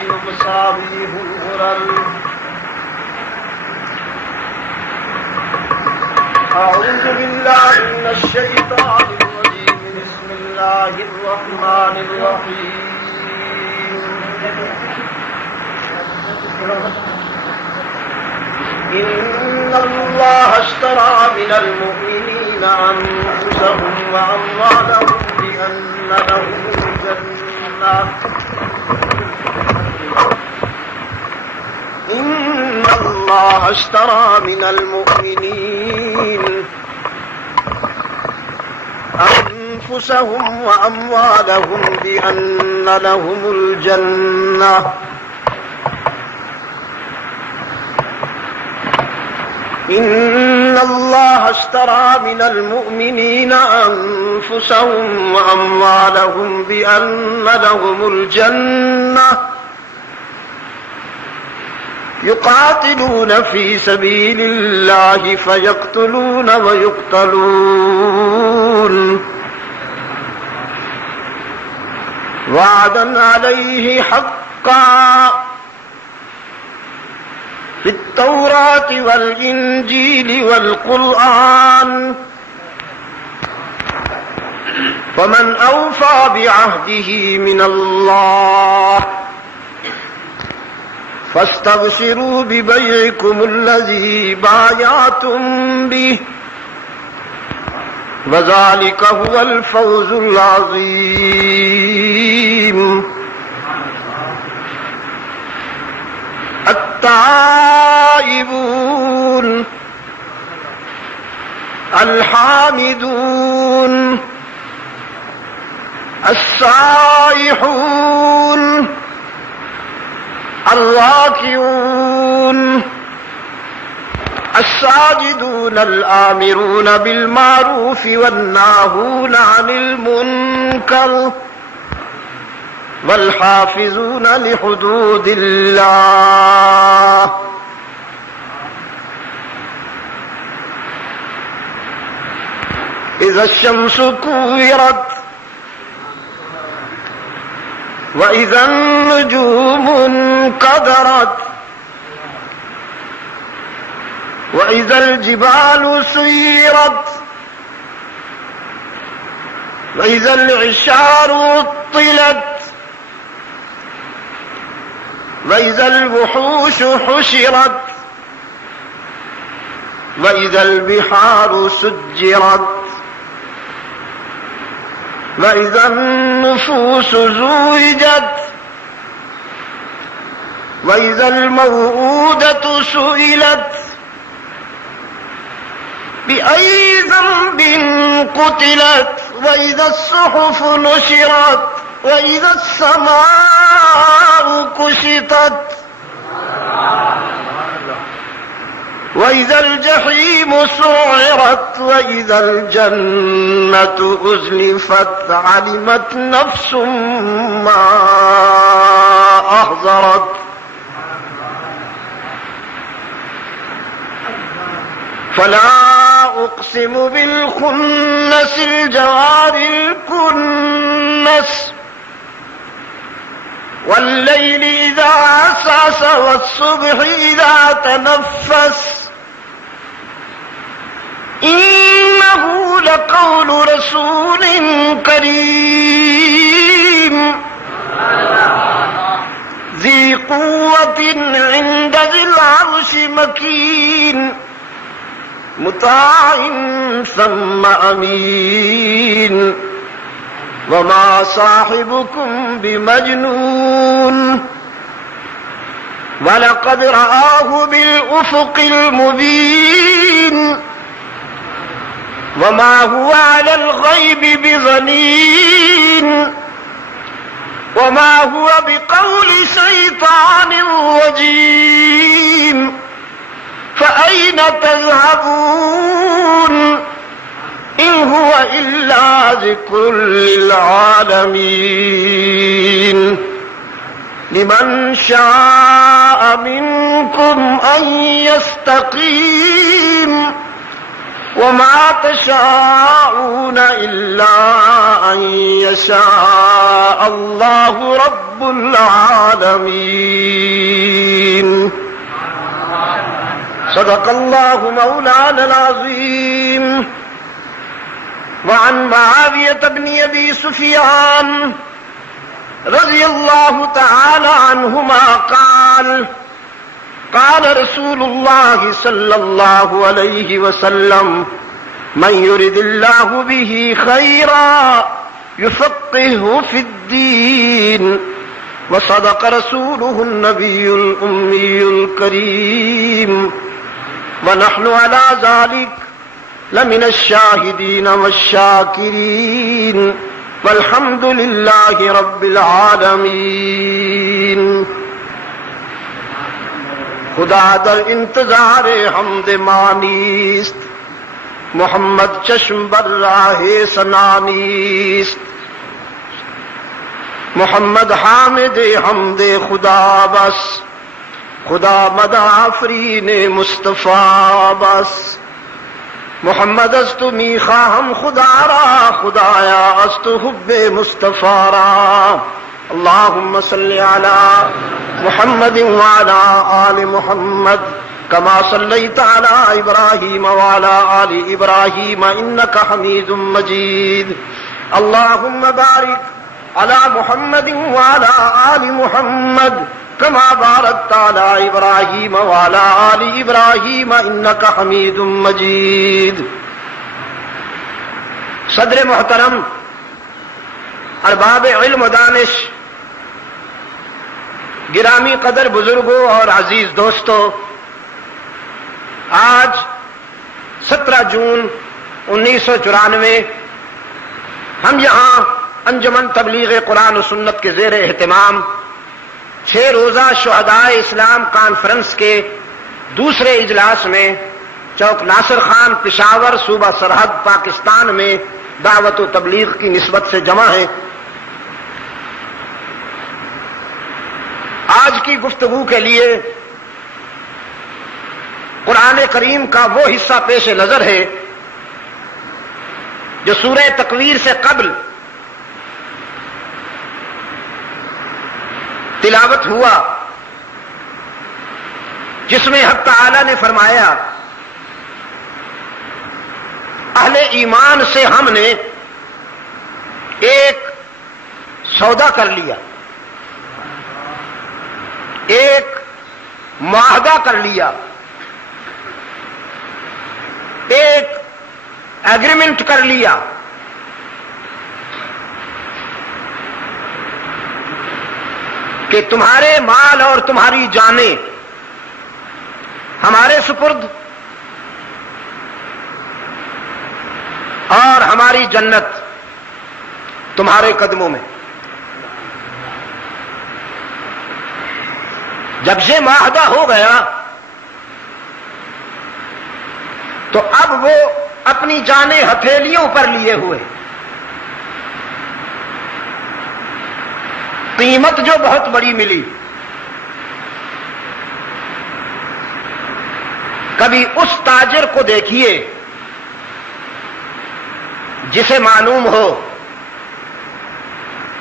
بمصابيح الغرر. أعوذ بالله من الشيطان الرجيم. بسم الله الرحمن الرحيم. إن الله اشترى من المؤمنين أنفسهم وأموالهم بأن لهم الجنة. إن الله اشترى من المؤمنين أنفسهم وأموالهم بأن لهم الجنة. إن الله اشترى من المؤمنين أنفسهم وأموالهم بأن لهم الجنة يقاتلون في سبيل الله فيقتلون ويقتلون وعدا عليه حقا في التوراة والإنجيل والقرآن فمن أوفى بعهده من الله فاستبشروا ببيعكم الذي بايعتم به وذلك هو الفوز العظيم. التائبون الحامدون السائحون الراكعون الساجدون الآمرون بالمعروف والناهون عن المنكر والحافظون لحدود الله. إذا الشمس كورت وإذا النجوم انكدرت وإذا الجبال سيرت وإذا العشار عطلت وإذا الوحوش حشرت وإذا البحار سجرت وإذا النفوس زوجت وإذا الموءودة سئلت بأي ذنب قتلت وإذا الصحف نشرت وإذا السماء كشطت وإذا الجحيم سعرت وإذا الجنة أزلفت علمت نفس ما أحضرت. فلا أقسم بالخنس الجوار الكنس والليل إذا عسعس والصبح إذا تنفس إنه لقول رسول كريم ذي قوة عند ذي العرش مكين مطاع ثم أمين وما صاحبكم بمجنون ولقد رآه بالأفق المبين وما هو على الغيب بضنين وما هو بقول شيطان رجيم فأين تذهبون إن هو إلا ذكر للعالمين. لمن شاء منكم أن يستقيم وما تشاءون إلا أن يشاء الله رب العالمين. صدق الله مولانا العظيم. وعن معاوية بن أبي سفيان رضي الله تعالى عنهما قال قال رسول الله صلى الله عليه وسلم من يرد الله به خيرا يفقهه في الدين. وصدق رسوله النبي الأمي الكريم. ونحن على ذلك لمن الشاهدين والشاكرين والحمد لله رب العالمین. خدا در انتظار حمد مانیست، محمد چشم بر راہ سنانیست. محمد حامد حمد خدا بس، خدا مدح آفرین مصطفیٰ بس. محمد است میخواهم خدا را، خدایا است حب مصطفی را. اللهم صل علی محمد وعلى آل محمد كما صليت على إبراهيم وعلى آل إبراهيم إنك حميد مجيد. اللهم بارك على محمد وعلى آل محمد كما باركت على إبراهيم وعلى آل إبراهيم إنك حميد مجيد. صدر محترم، ارباب علم و دانش، گرامی قدر بزرگوں اور عزیز دوستوں، آج 17 جون 1994 ہم یہاں انجمن تبلیغ قرآن و سنت کے زیر اہتمام 6 روزہ شہدائے اسلام کانفرنس کے دوسرے اجلاس میں چوک ناصر خان، پشاور، صوبہ سرحد، پاکستان میں دعوت و تبلیغ کی نسبت سے جمع ہیں. آج کی گفتگو کے لیے قرآن کریم کا وہ حصہ پیش نظر ہے جو سورہ تکویر سے قبل تلاوت ہوا، جس میں حق تعالی نے فرمایا اہل ایمان سے ہم نے ایک سودا کر لیا، ایک معاہدہ کر لیا، ایک ایگریمنٹ کر لیا کہ تمہارے مال اور تمہاری جانیں ہمارے سپرد اور ہماری جنت تمہارے قدموں میں. جب یہ معاہدہ ہو گیا تو اب وہ اپنی جانیں ہتھیلیوں پر لیے ہوئے، قیمت جو بہت بڑی ملی. کبھی اس تاجر کو دیکھیے جسے معلوم ہو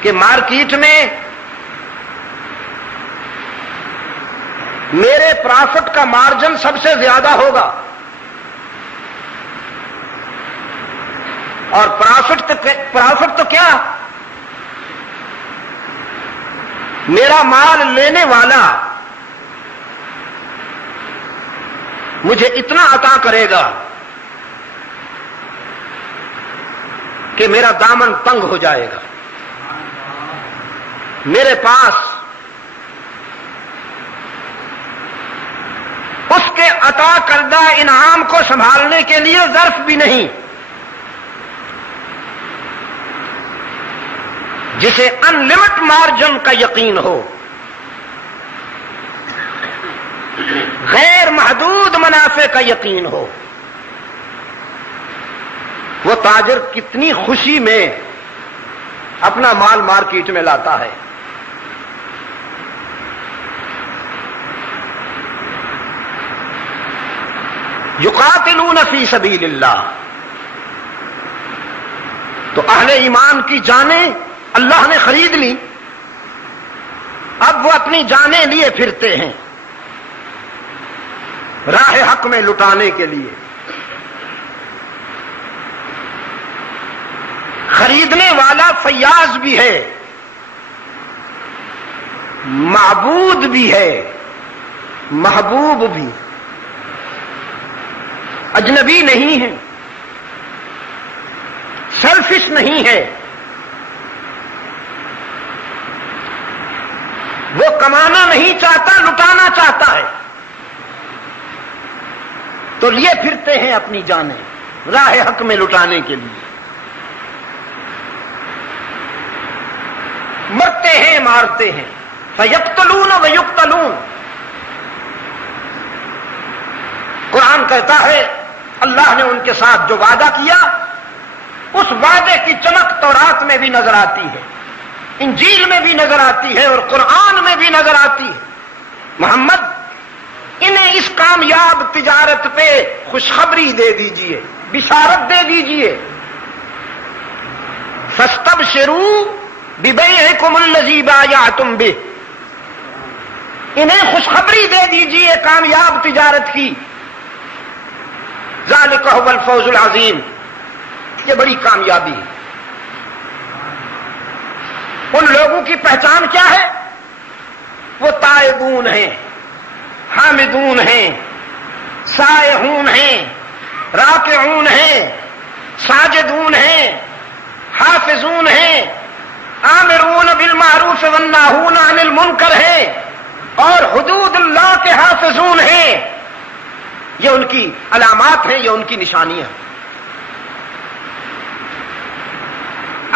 کہ مارکیٹ میں میرے پرافٹ کا مارجن سب سے زیادہ ہوگا، اور پرافٹ تو کیا، میرا مال لینے والا مجھے اتنا عطا کرے گا کہ میرا دامن تنگ ہو جائے گا. میرے پاس اس کے عطا کردہ انعام کو سنبھالنے کے لیے ظرف بھی نہیں. جسے ان لمٹ مارجن کا یقین ہو، غیر محدود منافع کا یقین ہو، وہ تاجر کتنی خوشی میں اپنا مال مارکیٹ میں لاتا ہے. یقاتلون فی سبیل اللہ. تو اہل ایمان کی جانیں اللہ نے خرید لی، اب وہ اپنی جانیں لیے پھرتے ہیں راہ حق میں لٹانے کے لیے. خریدنے والا فیاض بھی ہے، معبود بھی ہے، محبوب بھی، اجنبی نہیں ہے، سیلفش نہیں ہے. وہ کمانا نہیں چاہتا، لٹانا چاہتا ہے. تو لیے پھرتے ہیں اپنی جانیں راہ حق میں لٹانے کے لیے. مرتے ہیں، مارتے ہیں. فیقتلون ویقتلون. قرآن کہتا ہے اللہ نے ان کے ساتھ جو وعدہ کیا اس وعدے کی چمک تورات میں بھی نظر آتی ہے، انجیل میں بھی نظر آتی ہے اور قرآن میں بھی نظر آتی ہے. محمد انہیں اس کامیاب تجارت پہ خوشخبری دے دیجئے، بشارت دے دیجئے. فاستبشروا ببیعکم الذی بایعتم بہ. انہیں خوشخبری دے دیجئے کامیاب تجارت کی. ذالک ھو الفوز العظیم. یہ بڑی کامیابی ہے. ان لوگوں کی پہچان کیا ہے؟ وہ تائبون ہیں، حامدون ہیں، سائحون ہیں، راکعون ہیں، ساجدون ہیں، حافظون ہیں، آمرون بالمعروف والناہون عن المنکر ہیں اور حدود اللہ کے حافظون ہیں. یہ ان کی علامات ہیں، یہ ان کی نشانیاں ہیں.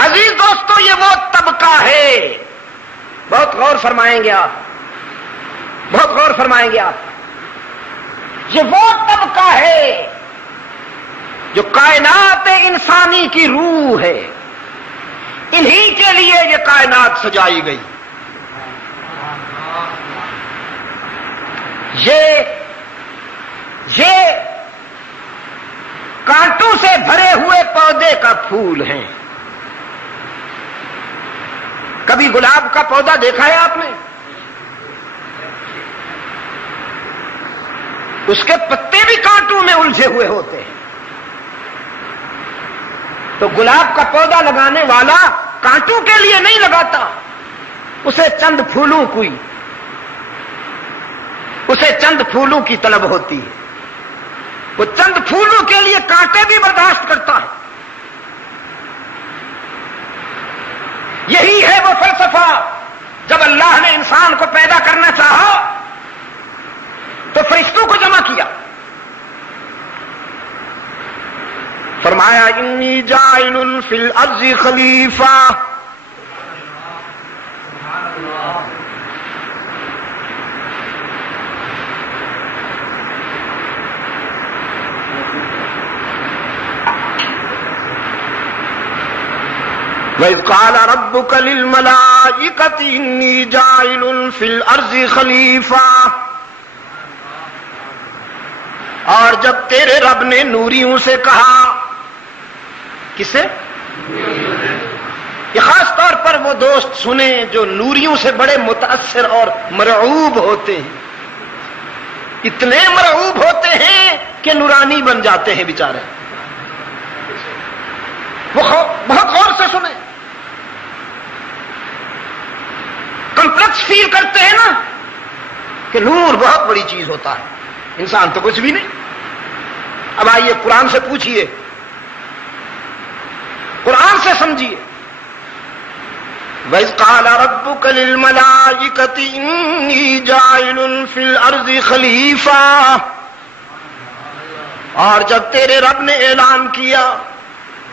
عزیز دوستو، یہ وہ طبقہ ہے، بہت غور فرمائیں گے آپ، بہت غور فرمائیں گے آپ. یہ وہ طبقہ ہے جو کائنات انسانی کی روح ہے. انہی کے لیے یہ کائنات سجائی گئی. یہ کانٹوں سے بھرے ہوئے پودے کا پھول ہیں. کبھی گلاب کا پودا دیکھا ہے آپ نے؟ اس کے پتے بھی کانٹوں میں الجھے ہوئے ہوتے ہیں. تو گلاب کا پودا لگانے والا کانٹوں کے لیے نہیں لگاتا، اسے چند پھولوں کی طلب ہوتی ہے. وہ چند پھولوں کے لیے کانٹے بھی برداشت کرتا ہے. یہی ہے وہ فلسفہ. جب اللہ نے انسان کو پیدا کرنا چاہا تو فرشتوں کو جمع کیا، فرمایا انی جاعل فی الارض خلیفہ. وَإِذْ قَالَ رَبُّكَ لِلْمَلَائِكَةِ إِنِّي جَاعِلٌ فِي الْأَرْضِ خَلِيفَةً. اور جب تیرے رب نے نوریوں سے کہا، کسے؟ یہ خاص طور پر وہ دوست سنیں جو نوریوں سے بڑے متاثر اور مرعوب ہوتے ہیں. اتنے مرعوب ہوتے ہیں کہ نورانی بن جاتے ہیں بیچارے. وہ بہت غور سے سنیں. کمپلیکس فیل کرتے ہیں نا کہ نور بہت بڑی چیز ہوتا ہے، انسان تو کچھ بھی نہیں. اب آئیے قرآن سے پوچھئے، قرآن سے سمجھیے. وَإِذْ قَالَ رَبُّكَ لِلْمَلَائِكَةِ إِنِّي جَاعِلٌ فِي الْأَرْضِ خَلِيفَةً. اور جب تیرے رب نے اعلان کیا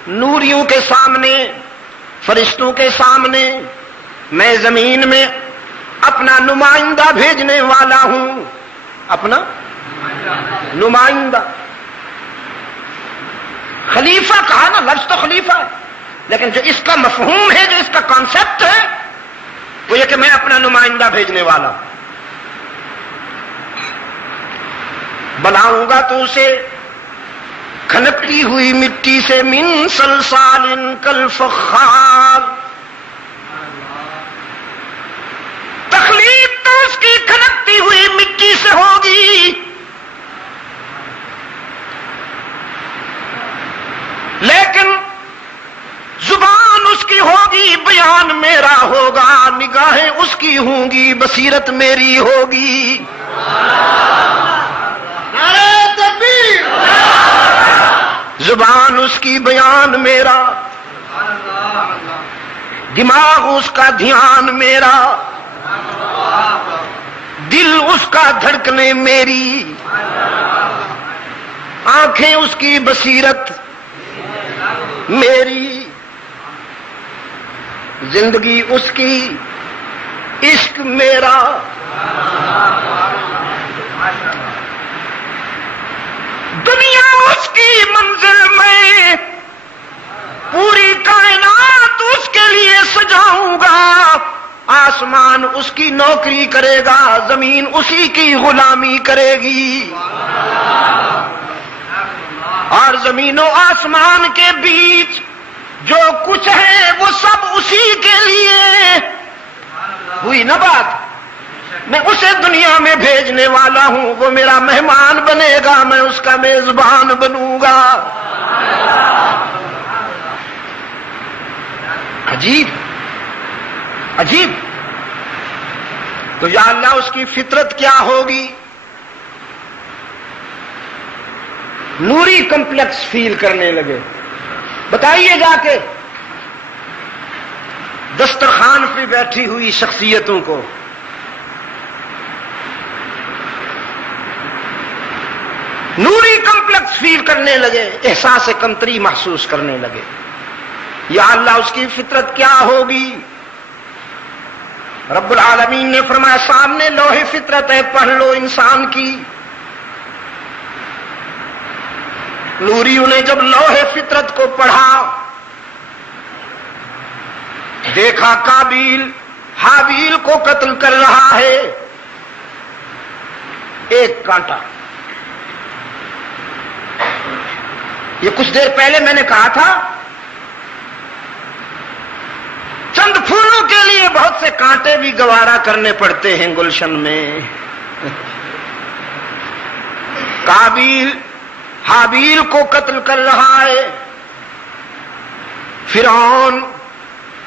نوریوں کے سامنے، فرشتوں کے سامنے، میں زمین میں اپنا نمائندہ بھیجنے والا ہوں. اپنا نمائندہ. خلیفہ کہا نا، لفظ تو خلیفہ ہے، لیکن جو اس کا مفہوم ہے، جو اس کا کانسیپٹ ہے، وہ یہ کہ میں اپنا نمائندہ بھیجنے والا ہوں. بلاؤں گا تو اسے کھنکتی ہوئی مٹی سے من صلصال کالفخار، تخلیق تو اس کی کھنکتی ہوئی مٹی سے ہوگی، لیکن زبان اس کی ہوگی، بیان میرا ہوگا، نگاہیں اس کی ہوں گی، بصیرت میری ہوگی۔ نعرہ تکبیر! زبان اس کی، بیان میرا، دماغ اس کا، دھیان میرا، دل اس کا، دھڑکنے میری، آنکھیں اس کی، بصیرت میری، زندگی اس کی، عشق میرا۔ دنیا اس کی منزل میں، پوری کائنات اس کے لیے سجاؤں گا، آسمان اس کی نوکری کرے گا، زمین اسی کی غلامی کرے گی، اور زمین و آسمان کے بیچ جو کچھ ہے وہ سب اسی کے لیے۔ ہوئی نا بات؟ میں اسے دنیا میں بھیجنے والا ہوں، وہ میرا مہمان بنے گا، میں اس کا میزبان بنوں گا۔ عجیب عجیب۔ تو یا اللہ اس کی فطرت کیا ہوگی؟ نوری کمپلیکس فیل کرنے لگے۔ بتائیے جا کے دسترخوان پہ بیٹھی ہوئی شخصیتوں کو، نوری کمپلیکس فیل کرنے لگے، احساس کمتری محسوس کرنے لگے۔ یا اللہ اس کی فطرت کیا ہوگی؟ رب العالمین نے فرمایا سامنے لوح فطرت ہے، پڑھ لو انسان کی۔ نوریوں نے جب لوح فطرت کو پڑھا، دیکھا قابیل حابیل کو قتل کر رہا ہے، ایک کانٹا۔ یہ کچھ دیر پہلے میں نے کہا تھا چند پھولوں کے لیے بہت سے کانٹے بھی گوارا کرنے پڑتے ہیں گلشن میں۔ قابیل حابیل کو قتل کر رہا ہے، فرعون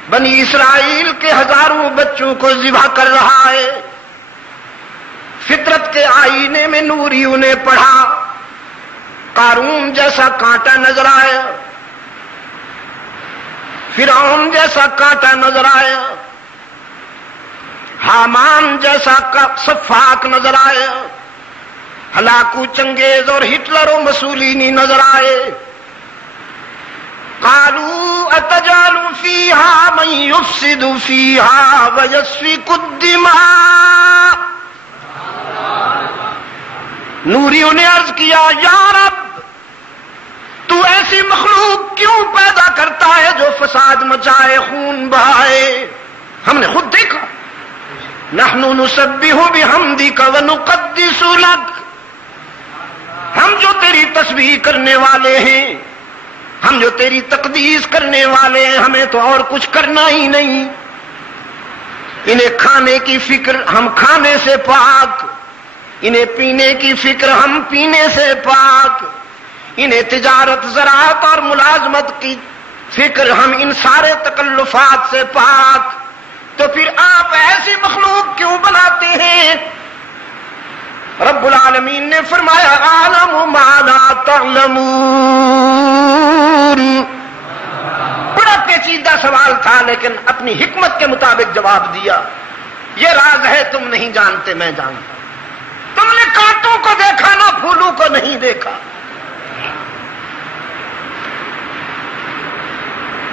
بنی اسرائیل کے ہزاروں بچوں کو ذبح کر رہا ہے۔ فطرت کے آئینے میں نوریوں نے پڑھا، قارون جیسا کانٹا نظر آیا، فرعون جیسا کانٹا نظر آیا، حامان جیسا سفاک نظر آیا، ہلاکو چنگیز اور ہٹلر و مسولینی نظر آئے۔ قالوا اتجعل فيها من يفسد فيها ويسفك الدماء۔ نوریوں نے عرض کیا یا رب تو ایسی مخلوق کیوں پیدا کرتا ہے جو فساد مچائے، خون بہائے؟ ہم نے خود دیکھا، نحن نسبح بحمدک ونقدس لک، ہم جو تیری تسبیح کرنے والے ہیں، ہم جو تیری تقدیس کرنے والے ہیں، ہمیں تو اور کچھ کرنا ہی نہیں۔ انہیں کھانے کی فکر، ہم کھانے سے پاک، انہیں پینے کی فکر، ہم پینے سے پاک، انہیں تجارت زراعت اور ملازمت کی فکر، ہم ان سارے تکلفات سے پاک، تو پھر آپ ایسی مخلوق کیوں بناتے ہیں؟ رب العالمین نے فرمایا عالم ما لا تعلمون۔ بڑا پیچیدہ سوال تھا لیکن اپنی حکمت کے مطابق جواب دیا۔ یہ راز ہے تم نہیں جانتے، میں جانتا۔ تم نے کانٹوں کو دیکھا نہ پھولوں کو نہیں دیکھا،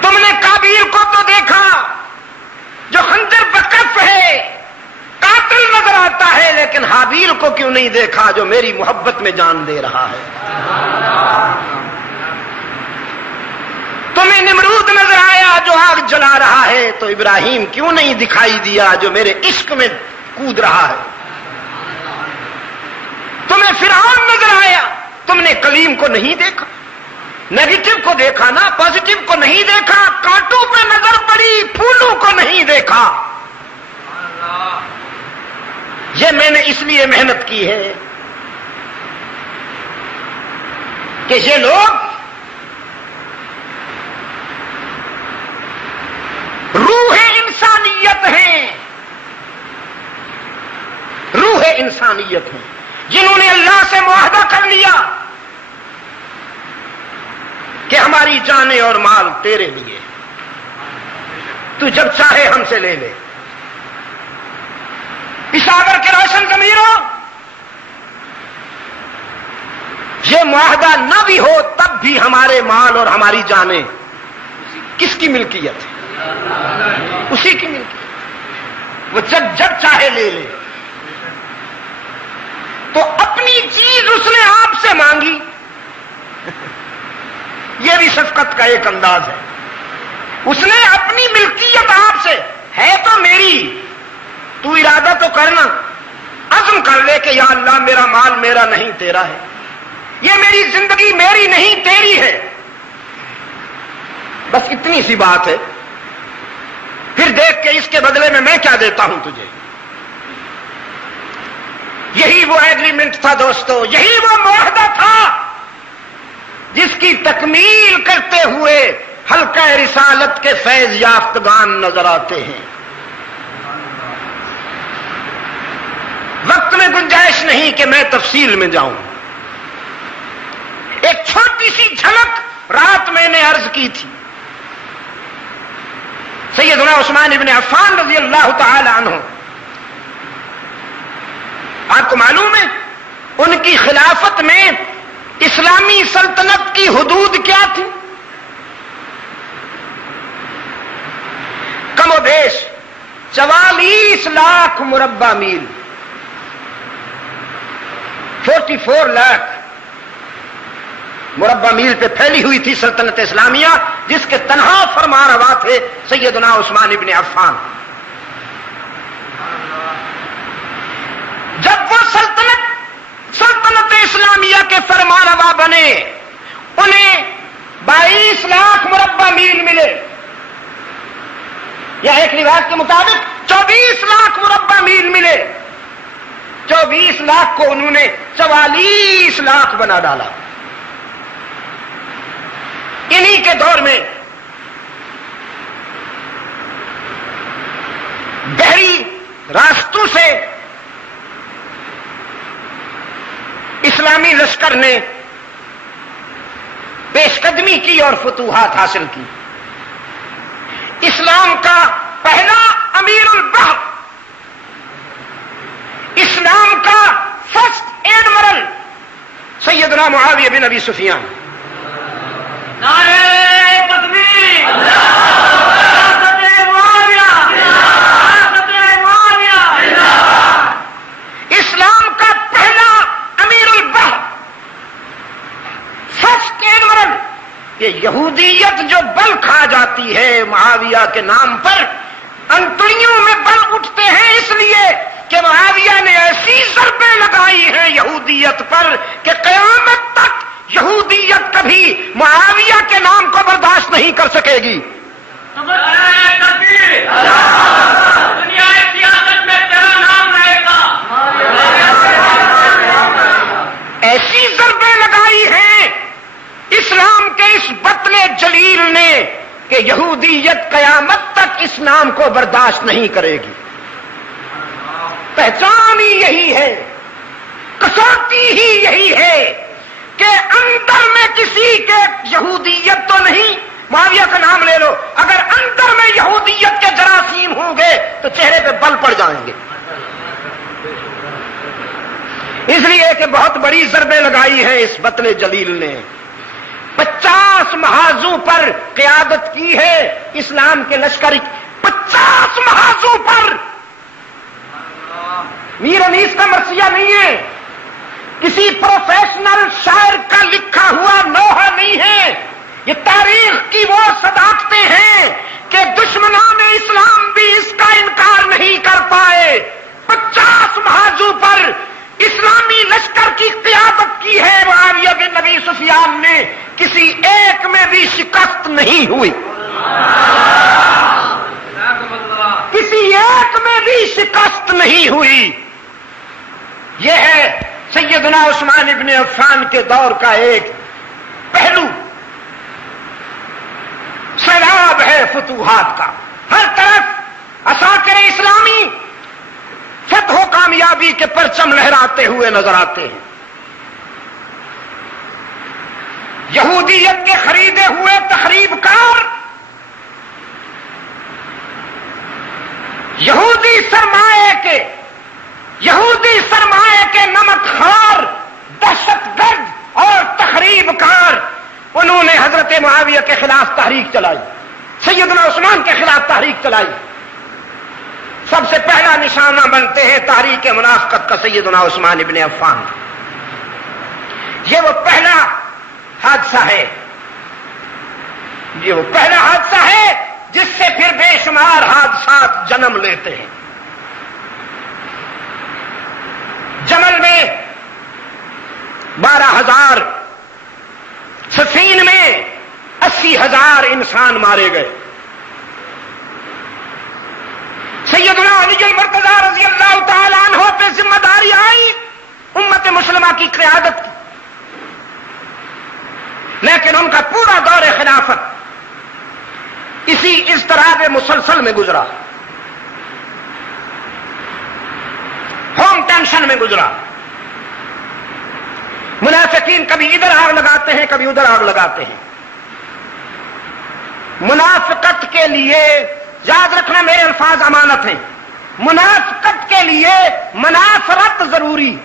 تم نے قابیل کو تو دیکھا جو خنجر پر کف ہے، قاتل نظر آتا ہے، لیکن حابیل کو کیوں نہیں دیکھا جو میری محبت میں جان دے رہا ہے؟ تمہیں نمرود نظر آیا جو آگ جلا رہا ہے، تو ابراہیم کیوں نہیں دکھائی دیا جو میرے عشق میں کود رہا ہے؟ تمہیں فرعون نظر آیا، تم نے کلیم کو نہیں دیکھا، نیگیٹو کو دیکھا نا، پازیٹو کو نہیں دیکھا، کانٹوں پہ نظر پڑی، پھولوں کو نہیں دیکھا. یہ میں نے اس لیے محنت کی ہے کہ یہ لوگ روح انسانیت ہیں، روح انسانیت ہیں، جنہوں نے اللہ سے معاہدہ کر لیا کہ ہماری جانیں اور مال تیرے لیے، تو جب چاہے ہم سے لے لے. پشاور کے روشن ضمیروں، یہ معاہدہ نہ بھی ہو تب بھی ہمارے مال اور ہماری جانیں کس کی ملکیت ہے؟ اسی کی ملکیت. وہ جب چاہے لے لے. تو اپنی چیز اس نے آپ سے مانگی. یہ بھی شفقت کا ایک انداز ہے. اس نے اپنی ملکیت آپ سے، ہے تو میری، تو ارادہ تو کرنا، عزم کر لے کہ یا اللہ میرا مال میرا نہیں تیرا ہے، یہ میری زندگی میری نہیں تیری ہے. بس اتنی سی بات ہے. پھر دیکھ کے اس کے بدلے میں کیا دیتا ہوں تجھے. یہی وہ ایگریمنٹ تھا دوستو، یہی وہ معاہدہ تھا جس کی تکمیل کرتے ہوئے حلقہ رسالت کے فیض یافتگان نظر آتے ہیں. وقت میں گنجائش نہیں کہ میں تفصیل میں جاؤں. ایک چھوٹی سی جھلک رات میں نے عرض کی تھی. سیدنا عثمان ابن عفان رضی اللہ تعالی عنہ، آپ کو معلوم ہے ان کی خلافت میں اسلامی سلطنت کی حدود کیا تھی؟ کم و بیش 44 لاکھ مربع میل، 44 لاکھ مربع میل پہ پھیلی ہوئی تھی سلطنت اسلامیہ، جس کے تنہا فرمانروا تھے سیدنا عثمان ابن عفان. جب وہ سلطنت اسلامیہ کے فرمانروا بنے، انہیں 22 لاکھ مربع میل ملے، یا ایک روایت کے مطابق 24 لاکھ مربع میل ملے. 24 لاکھ کو انہوں نے 44 لاکھ بنا ڈالا. انہی کے دور میں بحری راستوں سے اسلامی لشکر نے پیش قدمی کی اور فتوحات حاصل کی. اسلام کا پہلا امیر البحر، اسلام کا فرسٹ ایڈمرل سیدنا معاویہ بن ابی سفیان. نعرہ تکبیر، اسلام کا پہلا امیر البحر، فرسٹ ایڈمرل. یہ یہودیت جو بل کھا جاتی ہے معاویہ کے نام پر، انتڑیوں میں بل اٹھتے ہیں اس لیے کہ معاویہ نے ایسی ضربیں لگائی ہیں یہودیت پر کہ قیامت تک یہودیت کبھی معاویہ کے نام کو برداشت نہیں کر سکے گی. دنیا سیاست میں تیرا نام رہے گا. ایسی ضربیں لگائی ہیں اسلام کے اس بطن جلیل نے کہ یہودیت قیامت تک اس نام کو برداشت نہیں کرے گی. پہچان ہی یہی ہے، کسوٹی ہی یہی ہے کہ اندر میں کسی کے یہودیت تو نہیں، معاویہ کا نام لے لو، اگر اندر میں یہودیت کے جراثیم ہوں گے تو چہرے پہ بل پڑ جائیں گے. اس لیے کہ بہت بڑی ضربیں لگائی ہیں اس بطن جلیل نے. 50 محاذوں پر قیادت کی ہے اسلام کے لشکر، 50 محاذوں پر. میر انیس کا مرثیہ نہیں ہے، کسی پروفیشنل شاعر کا لکھا ہوا لوحہ نہیں ہے. یہ تاریخ کی وہ صداقتیں ہیں کہ دشمنان اسلام بھی اس کا انکار نہیں کر پائے. 50 محاذوں پر اسلامی لشکر کی قیادت کی ہے معاویہ بن ابی سفیان نے کسی ایک میں بھی شکست نہیں ہوئی، کسی ایک میں بھی شکست نہیں ہوئی۔ یہ ہے سیدنا عثمان ابن عفان کے دور کا ایک پہلو۔ سیلاب ہے فتوحات کا، ہر طرف عساکر اسلامی فتح و کامیابی کے پرچم لہراتے ہوئے نظر آتے ہیں۔ یہودیت کے خریدے ہوئے تخریب کار، یہودی سرمایہ کے نمک خور، دہشت گرد اور تخریب کار، انہوں نے حضرت معاویہ کے خلاف تحریک چلائی، سیدنا عثمان کے خلاف تحریک چلائی۔ سب سے پہلا نشانہ بنتے ہیں تحریک منافقت کا سیدنا عثمان ابن عفان۔ یہ وہ پہلا حادثہ ہے، یہ وہ پہلا حادثہ ہے جس سے پھر بے شمار حادثات جنم لیتے ہیں۔ جمل میں 12,000، صفین میں 80,000 انسان مارے گئے۔ سیدنا علی المرتضی رضی اللہ تعالی عنہ پہ ذمہ داری آئی امت مسلمہ کی قیادت کی، لیکن ان کا پورا دور خلافت اسی اضطراب مسلسل میں گزرا، ہوم ٹینشن میں گزرا۔ منافقین کبھی ادھر آگ لگاتے ہیں، کبھی ادھر آگ لگاتے ہیں۔ منافقت کے لیے یاد رکھنا، میرے الفاظ امانت ہیں، منافقت کے لیے منافرت ضروری۔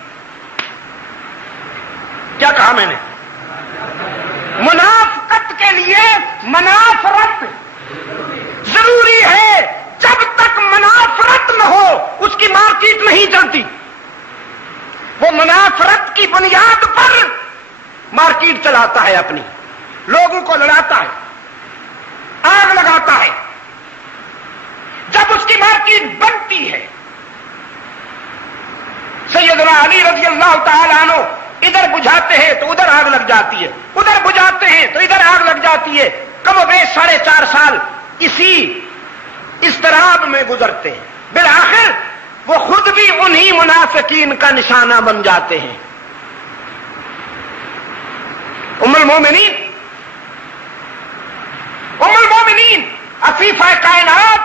کیا کہا میں نے؟ منافقت کے لیے منافرت ضروری ہے۔ جب تک منافرت نہ ہو اس کی مارکیٹ نہیں چلتی۔ وہ منافرت کی بنیاد پر مارکیٹ چلاتا ہے، اپنی لوگوں کو لڑاتا ہے، آگ لگاتا ہے۔ جب اس کی مارکیٹ بنتی ہے، سیدنا علی رضی اللہ تعالی عنہ ادھر بجھاتے ہیں تو ادھر آگ لگ جاتی ہے، ادھر بجھاتے ہیں تو ادھر آگ لگ جاتی ہے۔ کم و بیش 4.5 سال اسی اضطراب میں گزرتے ہیں۔ بالآخر وہ خود بھی انہی منافقین کا نشانہ بن جاتے ہیں۔ ام المومنین عفیفہ کائنات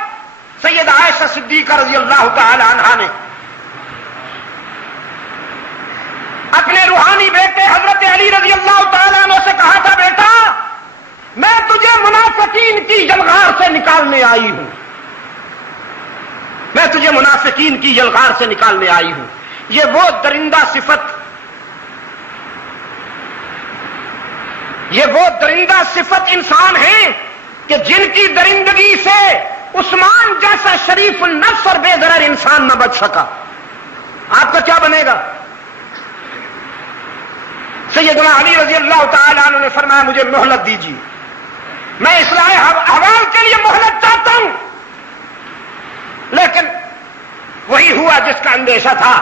سیدہ عائشہ صدیقہ رضی اللہ تعالی عنہا نے اپنے روحانی بیٹے حضرت علی رضی اللہ تعالیٰ عنہ سے کہا تھا، بیٹا میں تجھے منافقین کی یلغار سے نکالنے آئی ہوں، میں تجھے منافقین کی یلغار سے نکالنے آئی ہوں۔ یہ وہ درندہ صفت انسان ہیں کہ جن کی درندگی سے عثمان جیسا شریف النفس اور بے ضرر انسان نہ بچ سکا۔ آپ کا کیا بنے گا؟ سیدنا علی رضی اللہ تعالی عنہ نے فرمایا مجھے مہلت دیجیے، میں اصلاح احوال کے لیے مہلت چاہتا ہوں۔ لیکن وہی ہوا جس کا اندیشہ تھا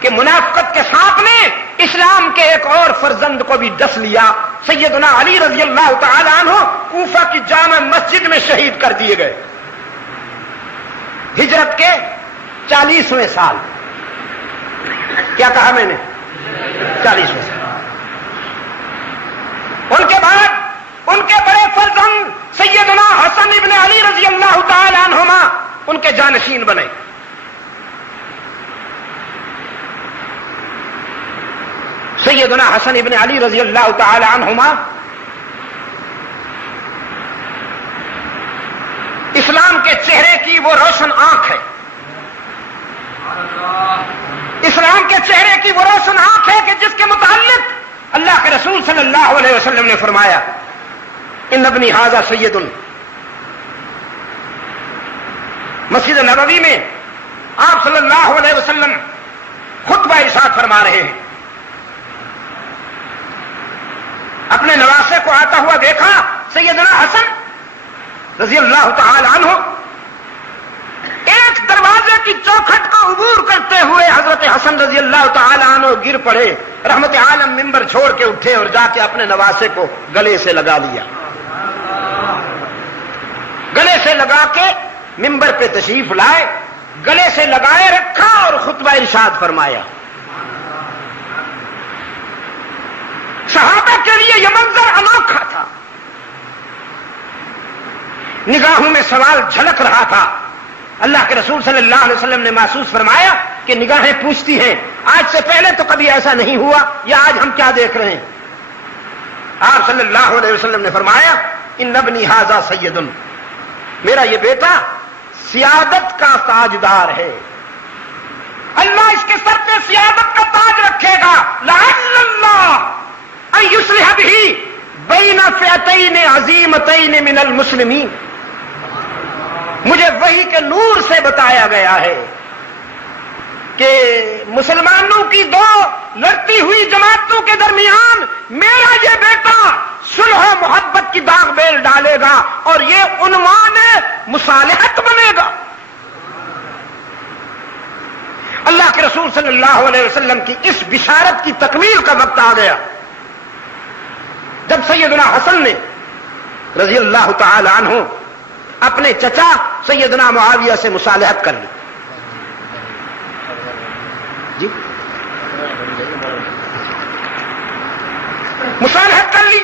کہ منافقت کے سانپ نے اسلام کے ایک اور فرزند کو بھی ڈس لیا۔ سیدنا علی رضی اللہ تعالی عنہ کوفہ کی جامع مسجد میں شہید کر دیے گئے، ہجرت کے 40ویں سال۔ کیا کہا میں نے؟ 40ویں سال۔ ان کے بعد ان کے بڑے فرزند سیدنا حسن ابن علی رضی اللہ تعالی عنہما ان کے جانشین بنے۔ سیدنا حسن ابن علی رضی اللہ تعالی عنہما اسلام کے چہرے کی وہ روشن آنکھ ہے، اسلام کے چہرے کی وہ روشن آنکھ ہے کہ جس کے متعلق اللہ کے رسول صلی اللہ علیہ وسلم نے فرمایا ان ابنی ھذا سید۔ مسجد نبوی میں آپ صلی اللہ علیہ وسلم خطبہ ارشاد فرما رہے ہیں، اپنے نواسے کو آتا ہوا دیکھا، سیدنا حسن رضی اللہ تعالی عنہ ایک دروازے کی چوکھٹ کو عبور کرتے ہوئے حضرت حسن رضی اللہ تعالی عنہ گر پڑے، رحمت عالم ممبر چھوڑ کے اٹھے اور جا کے اپنے نواسے کو گلے سے لگا لیا، گلے سے لگا کے ممبر پہ تشریف لائے، گلے سے لگائے رکھا اور خطبہ ارشاد فرمایا۔ صحابہ کے لیے یہ منظر انوکھا تھا، نگاہوں میں سوال جھلک رہا تھا۔ اللہ کے رسول صلی اللہ علیہ وسلم نے محسوس فرمایا کہ نگاہیں پوچھتی ہیں، آج سے پہلے تو کبھی ایسا نہیں ہوا، یا آج ہم کیا دیکھ رہے ہیں؟ آپ صلی اللہ علیہ وسلم نے فرمایا ان ابنی ھذا سید، میرا یہ بیٹا سیادت کا تاجدار ہے، اللہ اس کے سر پہ سیادت کا تاج رکھے گا۔ لعل اللہ ان یصلح بہ بین فئتین عظیمتین من المسلمین، مجھے وحی کے نور سے بتایا گیا ہے کہ مسلمانوں کی دو لڑتی ہوئی جماعتوں کے درمیان میرا یہ بیٹا صلح و محبت کی داغ بیل ڈالے گا، اور یہ عنوان مصالحت بنے گا۔ اللہ کے رسول صلی اللہ علیہ وسلم کی اس بشارت کی تکمیل کا وقت آ گیا جب سیدنا حسن نے رضی اللہ تعالی عنہ اپنے چچا سیدنا معاویہ سے مصالحت کر لی۔ جی مصالحت کر لی،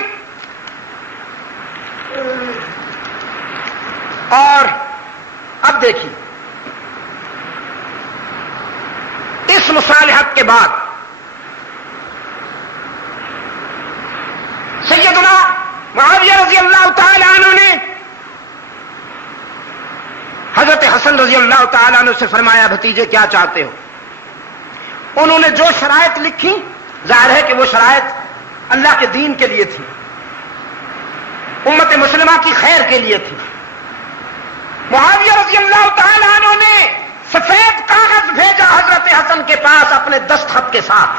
اور اب دیکھیے اس مصالحت کے بعد سیدنا معاویہ رضی اللہ تعالی عنہ نے حضرت حسن رضی اللہ تعالی عنہ سے فرمایا بھتیجے کیا چاہتے ہو؟ انہوں نے جو شرائط لکھی ظاہر ہے کہ وہ شرائط اللہ کے دین کے لیے تھی، امت مسلمہ کی خیر کے لیے تھی۔ معاویہ رضی اللہ تعالی عنہ نے سفید کاغذ بھیجا حضرت حسن کے پاس اپنے دستخط کے ساتھ،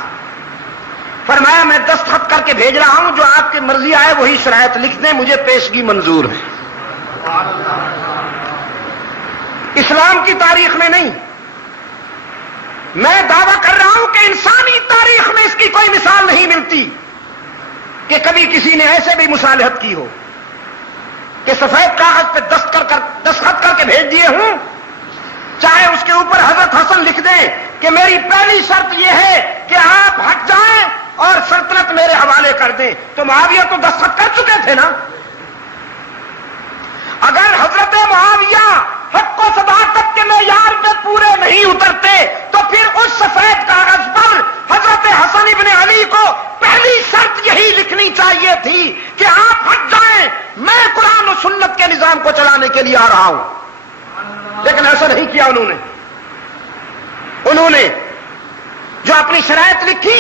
فرمایا میں دستخط کر کے بھیج رہا ہوں، جو آپ کی مرضی آئے وہی شرائط لکھ دیں، مجھے پیشگی منظور ہے۔ اسلام کی تاریخ میں نہیں، میں دعویٰ کر رہا ہوں کہ انسانی تاریخ میں اس کی کوئی مثال نہیں ملتی کہ کبھی کسی نے ایسے بھی مصالحت کی ہو کہ سفید کاغذ پہ دستخط کر کے بھیج دیے ہوں، چاہے اس کے اوپر حضرت حسن لکھ دیں کہ میری پہلی شرط یہ ہے کہ آپ ہٹ جائیں اور سلطنت میرے حوالے کر دیں، تو معاویہ تو دستخط کر چکے تھے نا۔ اگر حضرت معاویہ حق و صداقت کے معیار پہ پورے نہیں اترتے تو پھر اس سفید کاغذ پر حضرت حسن ابن علی کو پہلی شرط یہی لکھنی چاہیے تھی کہ آپ ہٹ جائیں، میں قرآن و سنت کے نظام کو چلانے کے لیے آ رہا ہوں، لیکن ایسا نہیں کیا انہوں نے جو اپنی شرائط لکھی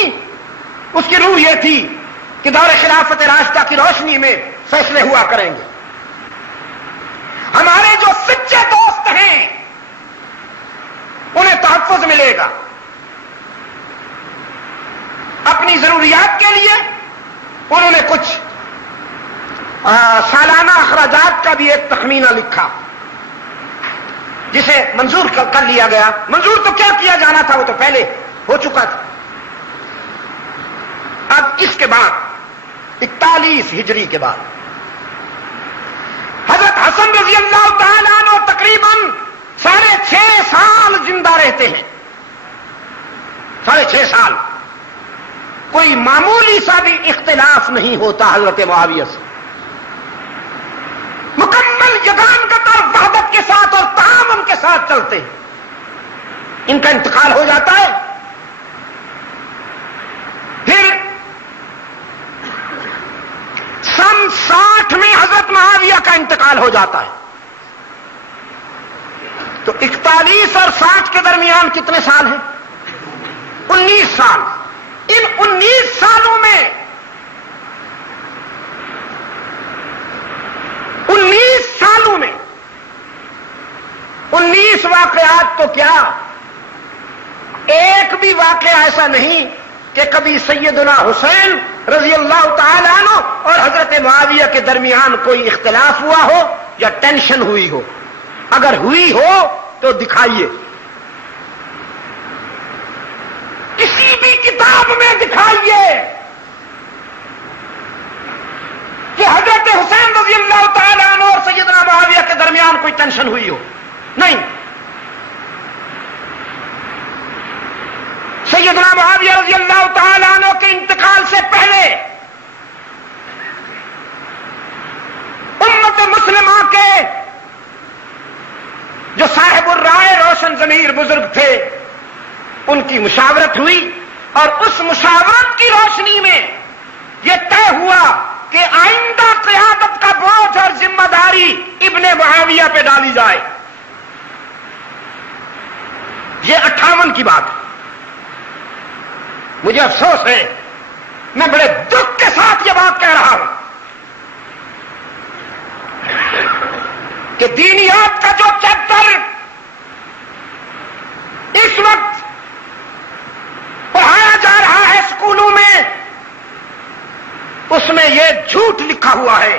اس کی روح یہ تھی کہ دور خلافت راشدہ کی روشنی میں فیصلے ہوا کریں گے۔ ہمارے جو سچے دوست ہیں انہیں تحفظ ملے گا، اپنی ضروریات کے لیے انہوں نے کچھ سالانہ اخراجات کا بھی ایک تخمینہ لکھا جسے منظور کر لیا گیا۔ منظور تو کیا کیا جانا تھا، وہ تو پہلے ہو چکا تھا۔ اب اس کے بعد 41 ہجری کے بعد حضرت حسن رضی اللہ تعالیٰ عنہ تقریباً 6.5 سال زندہ رہتے ہیں، 6.5 سال، کوئی معمولی سا بھی اختلاف نہیں ہوتا حضرت معاویہ سے، مکمل یگانگت اور وحدت کے ساتھ اور تعاون کے ساتھ چلتے ہیں۔ ان کا انتقال ہو جاتا ہے، پھر سن 60 میں حضرت معاویہ کا انتقال ہو جاتا ہے، تو 41 اور 60 کے درمیان کتنے سال ہیں؟ 19 سال۔ ان 19 سالوں میں 19 واقعات تو کیا، ایک بھی واقعہ ایسا نہیں کہ کبھی سیدنا حسین رضی اللہ تعالی عنہ اور حضرت معاویہ کے درمیان کوئی اختلاف ہوا ہو یا ٹینشن ہوئی ہو۔ اگر ہوئی ہو تو دکھائیے۔ کسی بھی کتاب میں دکھائیے کہ حضرت حسین رضی اللہ تعالیٰ عنہ اور سیدنا معاویہ کے درمیان کوئی ٹینشن ہوئی ہو. نہیں. سیدنا معاویہ رضی اللہ تعالیٰ عنہ کے انتقال سے پہلے امت مسلمہ کے جو صاحب الرائے روشن ضمیر بزرگ تھے ان کی مشاورت ہوئی اور اس مشاورت کی روشنی میں یہ طے ہوا کہ آئندہ قیادت کا بوجھ اور ذمہ داری ابن معاویہ پہ ڈالی جائے. یہ 58 کی بات ہے. مجھے افسوس ہے، میں بڑے دکھ کے ساتھ یہ بات کہہ رہا ہوں کہ دینیات کا جو چیپٹر اس وقت پڑھایا جا رہا ہے اسکولوں میں، اس میں یہ جھوٹ لکھا ہوا ہے،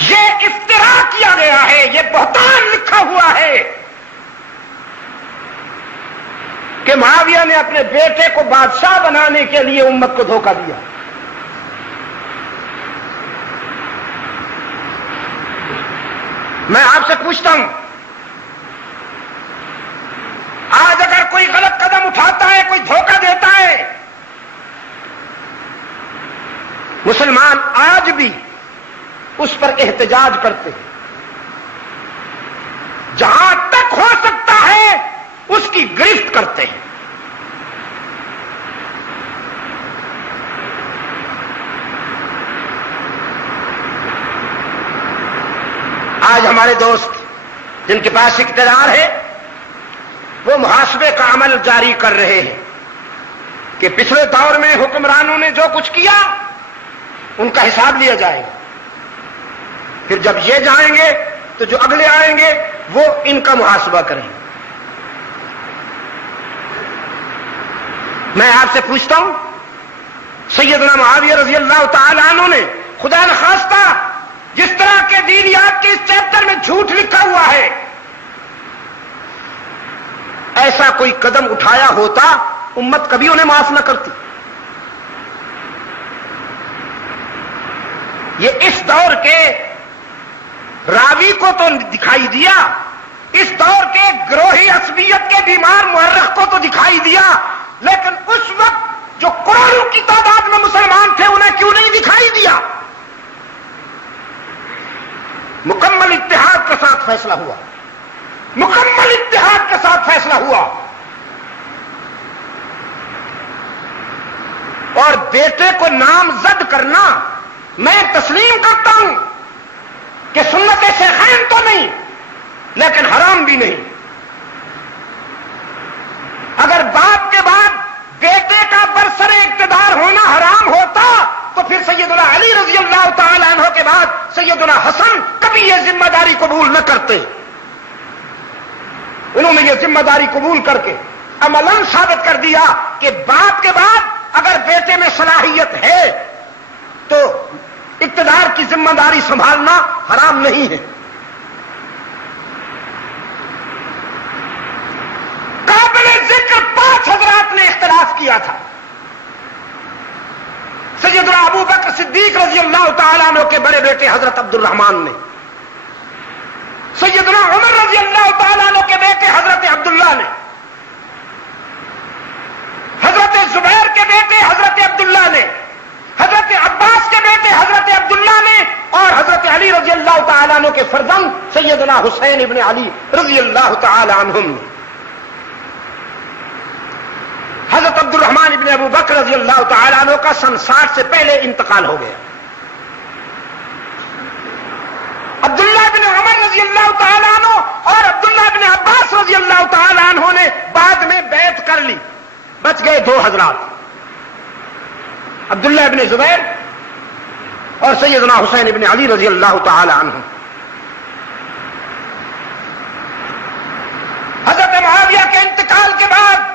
یہ افترا کیا گیا ہے، یہ بہتان لکھا ہوا ہے کہ معاویہ نے اپنے بیٹے کو بادشاہ بنانے کے لیے امت کو دھوکہ دیا. میں آپ سے پوچھتا ہوں، آج اگر کوئی غلط قدم اٹھاتا ہے، کوئی دھوکہ دیتا ہے، مسلمان آج بھی اس پر احتجاج کرتے ہیں. جہاں تک ہو سکتا ہے اس کی گرفت کرتے ہیں. آج ہمارے دوست جن کے پاس اقتدار ہے وہ محاسبے کا عمل جاری کر رہے ہیں کہ پچھلے دور میں حکمرانوں نے جو کچھ کیا ان کا حساب لیا جائے گا. پھر جب یہ جائیں گے تو جو اگلے آئیں گے وہ ان کا محاسبہ کریں گے. میں آپ سے پوچھتا ہوں، سیدنا معاویہ رضی اللہ تعالی عنہ نے خدا نخواستہ جس طرح کے دینیات کے اس چیپٹر میں جھوٹ لکھا ہوا ہے، ایسا کوئی قدم اٹھایا ہوتا امت کبھی انہیں معاف نہ کرتی. یہ اس دور کے راوی کو تو دکھائی دیا، اس دور کے گروہی عصبیت کے بیمار مورخ کو تو دکھائی دیا، لیکن اس وقت جو کروڑوں کی تعداد میں مسلمان تھے انہیں کیوں نہیں دکھائی دیا؟ مکمل اتحاد کے ساتھ فیصلہ ہوا، مکمل اتحاد کے ساتھ فیصلہ ہوا. اور بیٹے کو نامزد کرنا میں تسلیم کرتا ہوں کہ سنت شیخین تو نہیں لیکن حرام بھی نہیں. اگر باپ کے بعد بیٹے کا برسر اقتدار ہونا حرام ہوتا تو پھر سیدنا علی رضی اللہ تعالی عنہ کے بعد سیدنا حسن کبھی یہ ذمہ داری قبول نہ کرتے. انہوں نے یہ ذمہ داری قبول کر کے عملاً ثابت کر دیا کہ باپ کے بعد اگر بیٹے میں صلاحیت ہے تو اقتدار کی ذمہ داری سنبھالنا حرام نہیں ہے. قابل ذکر 5 حضرات نے اختلاف کیا تھا. سیدنا ابو بکر صدیق رضی اللہ تعالیٰ عنہ کے بڑے بیٹے حضرت عبد الرحمن نے، سیدنا عمر رضی اللہ تعالیٰ عنہ کے بیٹے حضرت عبداللہ نے، حضرت زبیر کے بیٹے حضرت عبداللہ نے، حضرت عباس کے بیٹے حضرت عبداللہ نے، اور حضرت علی رضی اللہ تعالیٰ عنہ کے فرزند سیدنا حسین ابن علی رضی اللہ تعالیٰ عنہم نے. حضرت عبد الرحمن ابن ابو بکر رضی اللہ تعالیٰ عنہ کا سن 60 سے پہلے انتقال ہو گیا. عبداللہ بن عمر رضی اللہ تعالیٰ عنہ اور عبداللہ بن عباس رضی اللہ تعالیٰ عنہ نے بعد میں بیعت کر لی. بچ گئے 2 حضرات، عبداللہ بن زبیر اور سیدنا حسین ابن علی رضی اللہ تعالیٰ عنہ. حضرت معاویہ کے انتقال کے بعد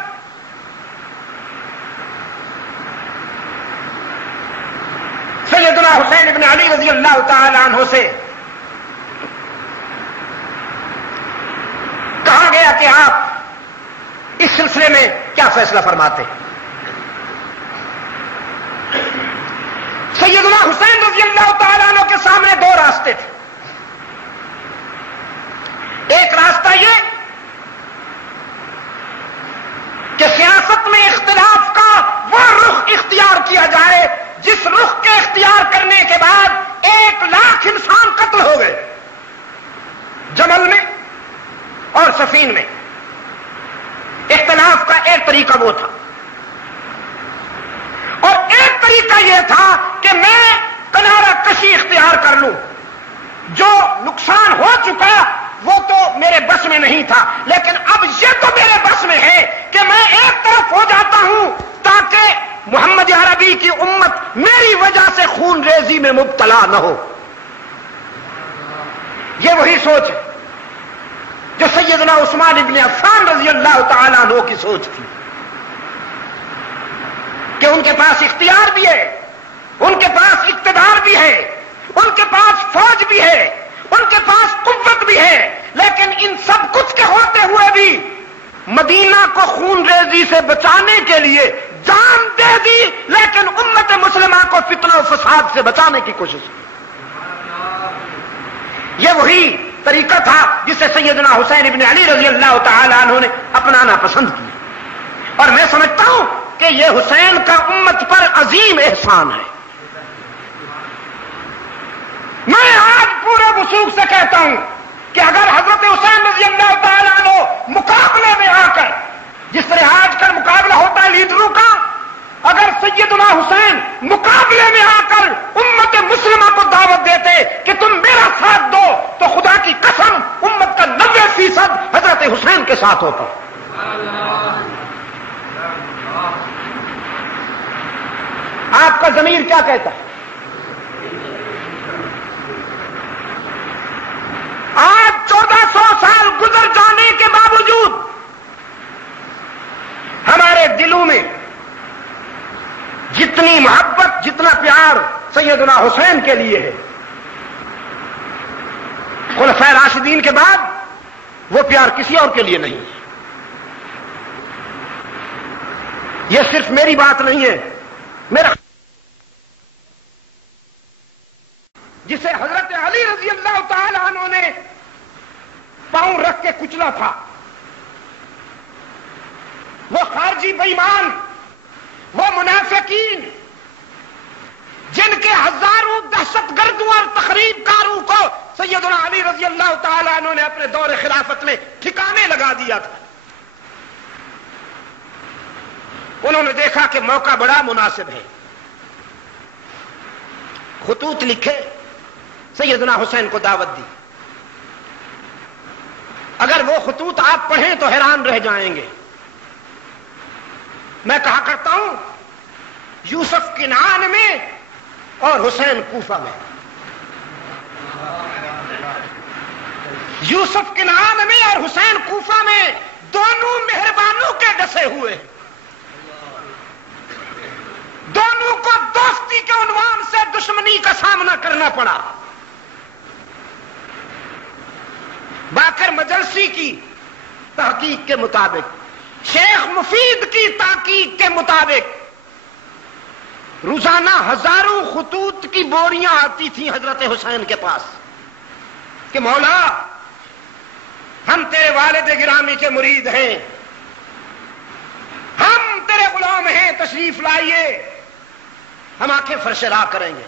سیدنا حسین ابن علی رضی اللہ تعالیٰ عنہ سے کہا گیا کہ آپ اس سلسلے میں کیا فیصلہ فرماتے ہیں؟ سیدنا حسین رضی اللہ تعالیٰ عنہ کے سامنے دو راستے تھے. ایک راستہ یہ کہ سیاست میں اختلاف کا وہ رخ اختیار کیا جائے جس رخ کے اختیار کرنے کے بعد 1,00,000 انسان قتل ہو گئے جمل میں اور صفین میں. اختلاف کا ایک طریقہ وہ تھا، اور ایک طریقہ یہ تھا کہ میں کنارہ کشی اختیار کر لوں. جو نقصان ہو چکا وہ تو میرے بس میں نہیں تھا، لیکن اب یہ تو میرے بس میں ہے کہ میں ایک طرف ہو جاتا ہوں تاکہ محمد عربی کی امت میری وجہ سے خون ریزی میں مبتلا نہ ہو. یہ وہی سوچ ہے جو سیدنا عثمان ابن عفان رضی اللہ تعالیٰ عنہ کی سوچ تھی کہ ان کے پاس اختیار بھی ہے، ان کے پاس اقتدار بھی ہے، ان کے پاس فوج بھی ہے، ان کے پاس قوت بھی ہے، لیکن ان سب کچھ کے ہوتے ہوئے بھی مدینہ کو خون ریزی سے بچانے کے لیے جان دے دی، لیکن امت مسلمہ کو فتنہ و فساد سے بچانے کی کوشش کی. یہ وہی طریقہ تھا جسے سیدنا حسین ابن علی رضی اللہ تعالی عنہ نے اپنانا پسند کیا، اور میں سمجھتا ہوں کہ یہ حسین کا امت پر عظیم احسان ہے. میں آج پورے وثوق سے کہتا ہوں کہ اگر حضرت حسین رضی اللہ تعالیٰ عنہ مقابلے میں آ کر، جس طرح آج کل مقابلہ ہوتا ہے لیڈروں کا، اگر سیدنا حسین مقابلے میں آ کر امت مسلمہ کو دعوت دیتے کہ تم میرا ساتھ دو، تو خدا کی قسم امت کا 90% حضرت حسین کے ساتھ ہوتا. آپ کا ضمیر کیا کہتا ہے؟ آج 1400 سال گزر جانے کے باوجود ہمارے دلوں میں جتنی محبت، جتنا پیار سیدنا حسین کے لیے ہے، خلفائے راشدین کے بعد وہ پیار کسی اور کے لیے نہیں ہے. یہ صرف میری بات نہیں ہے، میرا جسے حضرت علی رضی اللہ تعالی عنہ نے پاؤں رکھ کے کچلا تھا، وہ خارجی بے ایمان، وہ منافقین جن کے ہزاروں دہشت گردوں اور تخریب کاروں کو سیدنا علی رضی اللہ تعالی عنہ نے اپنے دور خلافت میں ٹھکانے لگا دیا تھا، انہوں نے دیکھا کہ موقع بڑا مناسب ہے، خطوط لکھے، سیدنا حسین کو دعوت دی. اگر وہ خطوط آپ پڑھیں تو حیران رہ جائیں گے. میں کہا کرتا ہوں یوسف کنعان میں اور حسین کوفہ میں. یوسف کنعان میں اور حسین کوفہ میں دونوں مہربانوں کے ڈسے ہوئے، دونوں کو دوستی کے عنوان سے دشمنی کا سامنا کرنا پڑا. باقر مجلسی کی تحقیق کے مطابق، شیخ مفید کی تحقیق کے مطابق، روزانہ ہزاروں خطوط کی بوریاں آتی تھیں حضرت حسین کے پاس کہ مولا ہم تیرے والد گرامی کے مرید ہیں، ہم تیرے غلام ہیں، تشریف لائیے، ہم آنکھیں فرش راہ کریں گے.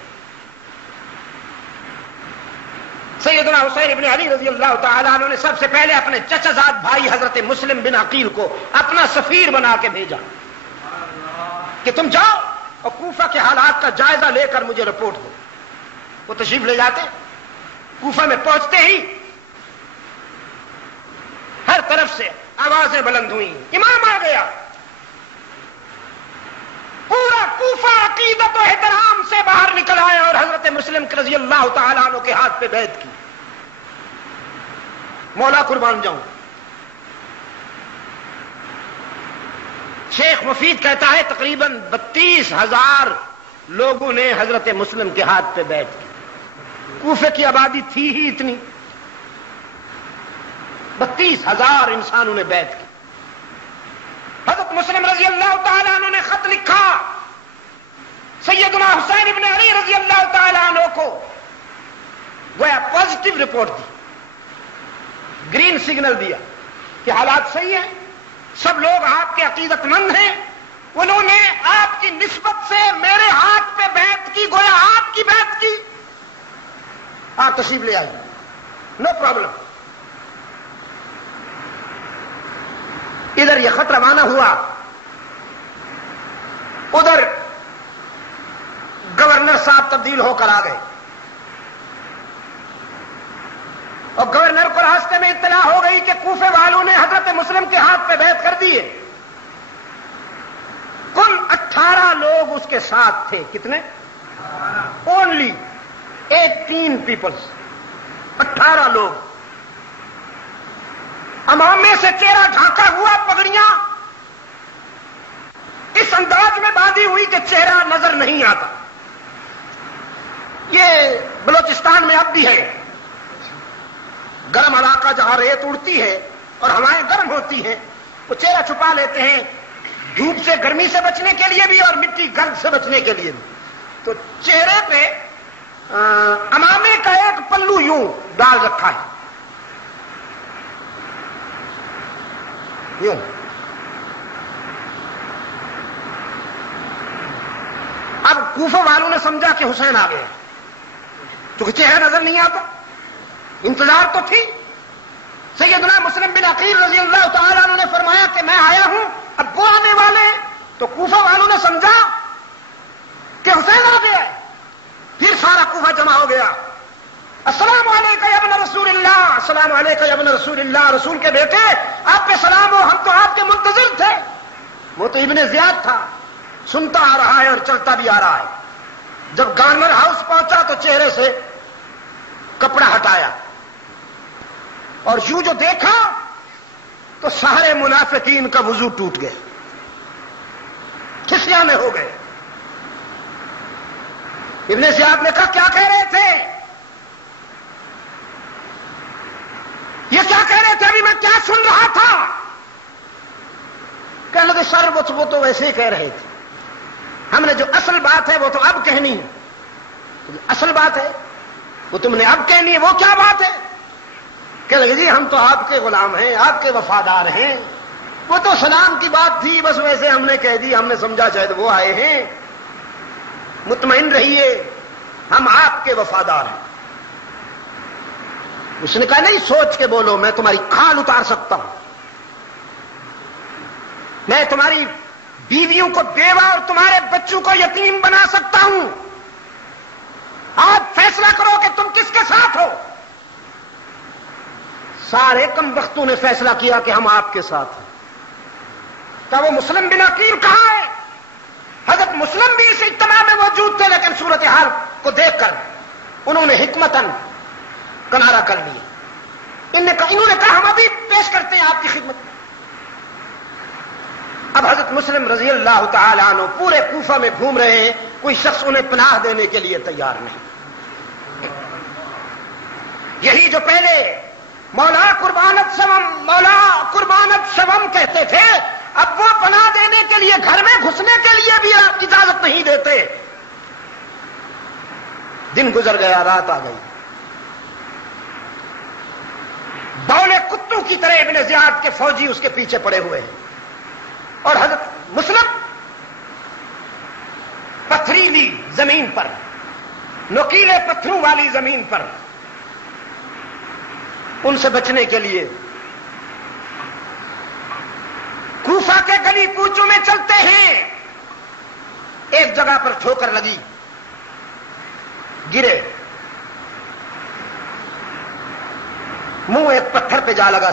سیدنا حسین ابن علی رضی اللہ تعالیٰ عنہ نے سب سے پہلے اپنے چچا زاد بھائی حضرت مسلم بن عقیل کو اپنا سفیر بنا کے بھیجا کہ تم جاؤ اور کوفہ کے حالات کا جائزہ لے کر مجھے رپورٹ دو. وہ تشریف لے جاتے، کوفہ میں پہنچتے ہی ہر طرف سے آوازیں بلند ہوئیں، امام آ گیا. پورا کوفہ عقیدت و احترام سے باہر نکل آئے اور حضرت مسلم رضی اللہ تعالیٰ عنہ کے ہاتھ پہ بیعت کی. مولا قربان جاؤں. شیخ مفید کہتا ہے تقریباً 32,000 لوگوں نے حضرت مسلم کے ہاتھ پہ بیعت کی. کوفے کی آبادی تھی ہی اتنی، 32,000 انسانوں نے بیعت کی. حضرت مسلم رضی اللہ تعالیٰ عنہ نے خط لکھا سیدنا حسین ابن علی رضی اللہ تعالیٰ عنہ کو، گویا پازیٹو رپورٹ دی، گرین سگنل دیا کہ حالات صحیح ہیں، سب لوگ آپ کے عقیدت مند ہیں، انہوں نے آپ کی نسبت سے میرے ہاتھ پہ بیعت کی، گویا آپ کی بیعت کی، آپ تشریف لے آئیے، نو پرابلم۔ ادھر یہ خط روانہ ہوا، ادھر گورنر صاحب تبدیل ہو کر آ گئے، اور گورنر کو راستے میں اطلاع ہو گئی کہ کوفے والوں نے حضرت مسلم کے ہاتھ پہ بیعت کر دی ہے۔ کل 18 لوگ اس کے ساتھ تھے، کتنے؟ اونلی 18 پیپلز، 18 لوگ، امامے سے چہرہ ڈھانکا ہوا، پگڑیاں اس انداز میں باندھی ہوئی کہ چہرہ نظر نہیں آتا۔ یہ بلوچستان میں اب بھی ہے، گرم علاقہ جہاں ریت اڑتی ہے اور ہوائیں گرم ہوتی ہیں، وہ چہرہ چھپا لیتے ہیں، دھوپ سے گرمی سے بچنے کے لیے بھی اور مٹی گرد سے بچنے کے لیے بھی۔ تو چہرے پہ امامے کا ایک پلو یوں ڈال رکھا ہے، یوں۔ اب کوفہ والوں نے سمجھا کہ حسین آ گیا، کیونکہ چہرہ نظر نہیں آتا، انتظار تو تھی۔ سیدنا مسلم بن عقیل رضی اللہ تعالیٰ عنہ نے فرمایا کہ میں آیا ہوں، اب وہ آنے والے ہیں، تو کوفہ والوں نے سمجھا کہ حسین آ گیا ہے، پھر سارا کوفہ جمع ہو گیا۔ السلام علیکم یا ابن رسول اللہ، السلام علیکم یا ابن رسول اللہ، رسول کے بیٹے آپ پہ سلام ہو، ہم تو آپ کے منتظر تھے۔ وہ تو ابن زیاد تھا، سنتا آ رہا ہے اور چلتا بھی آ رہا ہے۔ جب گورنر ہاؤس پہنچا تو چہرے سے کپڑا ہٹایا اور یوں جو دیکھا تو سارے منافقین کا وضو ٹوٹ گیا، کھسیانے ہو گئے۔ ابن زیاد نے کہا کیا کہہ رہے تھے؟ یہ کیا کہہ رہے تھے؟ ابھی میں کیا سن رہا تھا؟ کہنے لگے سر وہ تو ویسے ہی کہہ رہے تھے، ہم نے جو اصل بات ہے وہ تو اب کہنی ہے۔ اصل بات ہے وہ تم نے اب کہنی ہے، وہ کیا بات ہے؟ کہنے لگے جی ہم تو آپ کے غلام ہیں، آپ کے وفادار ہیں، وہ تو سلام کی بات تھی، بس ویسے ہم نے کہہ دی، ہم نے سمجھا شاید وہ آئے ہیں، مطمئن رہیے ہم آپ کے وفادار ہیں۔ اس نے کہا نہیں، سوچ کے بولو، میں تمہاری کھال اتار سکتا ہوں، میں تمہاری بیویوں کو بیوہ اور تمہارے بچوں کو یتیم بنا سکتا ہوں، آپ فیصلہ کرو کہ تم کس کے ساتھ ہو۔ سارے کم بختوں نے فیصلہ کیا کہ ہم آپ کے ساتھ ہیں۔ کہا وہ مسلم بن عقیل کہاں ہے؟ حضرت مسلم بھی اس اجتماع میں موجود تھے، لیکن صورتحال کو دیکھ کر انہوں نے حکمتاً کنارہ کر لیا۔ انہوں نے کہا ہم ابھی پیش کرتے ہیں آپ کی خدمت میں۔ اب حضرت مسلم رضی اللہ تعالی عنہ پورے کوفہ میں گھوم رہے ہیں، کوئی شخص انہیں پناہ دینے کے لیے تیار نہیں۔ یہی جو پہلے مولا قربانت سوم، مولا قربانت سوم کہتے تھے، اب وہ پناہ دینے کے لیے گھر میں گھسنے کے لیے بھی اجازت نہیں دیتے۔ دن گزر گیا، رات آ گئی، بولے کتوں کی طرح ابن زیاد کے فوجی اس کے پیچھے پڑے ہوئے ہیں، اور حضرت مسلم پتھریلی زمین پر، نوکیلے پتھروں والی زمین پر، ان سے بچنے کے لیے کوفہ کے گلی کوچوں میں چلتے ہیں۔ ایک جگہ پر ٹھوکر لگی، گرے، منہ ایک پتھر پہ جا لگا،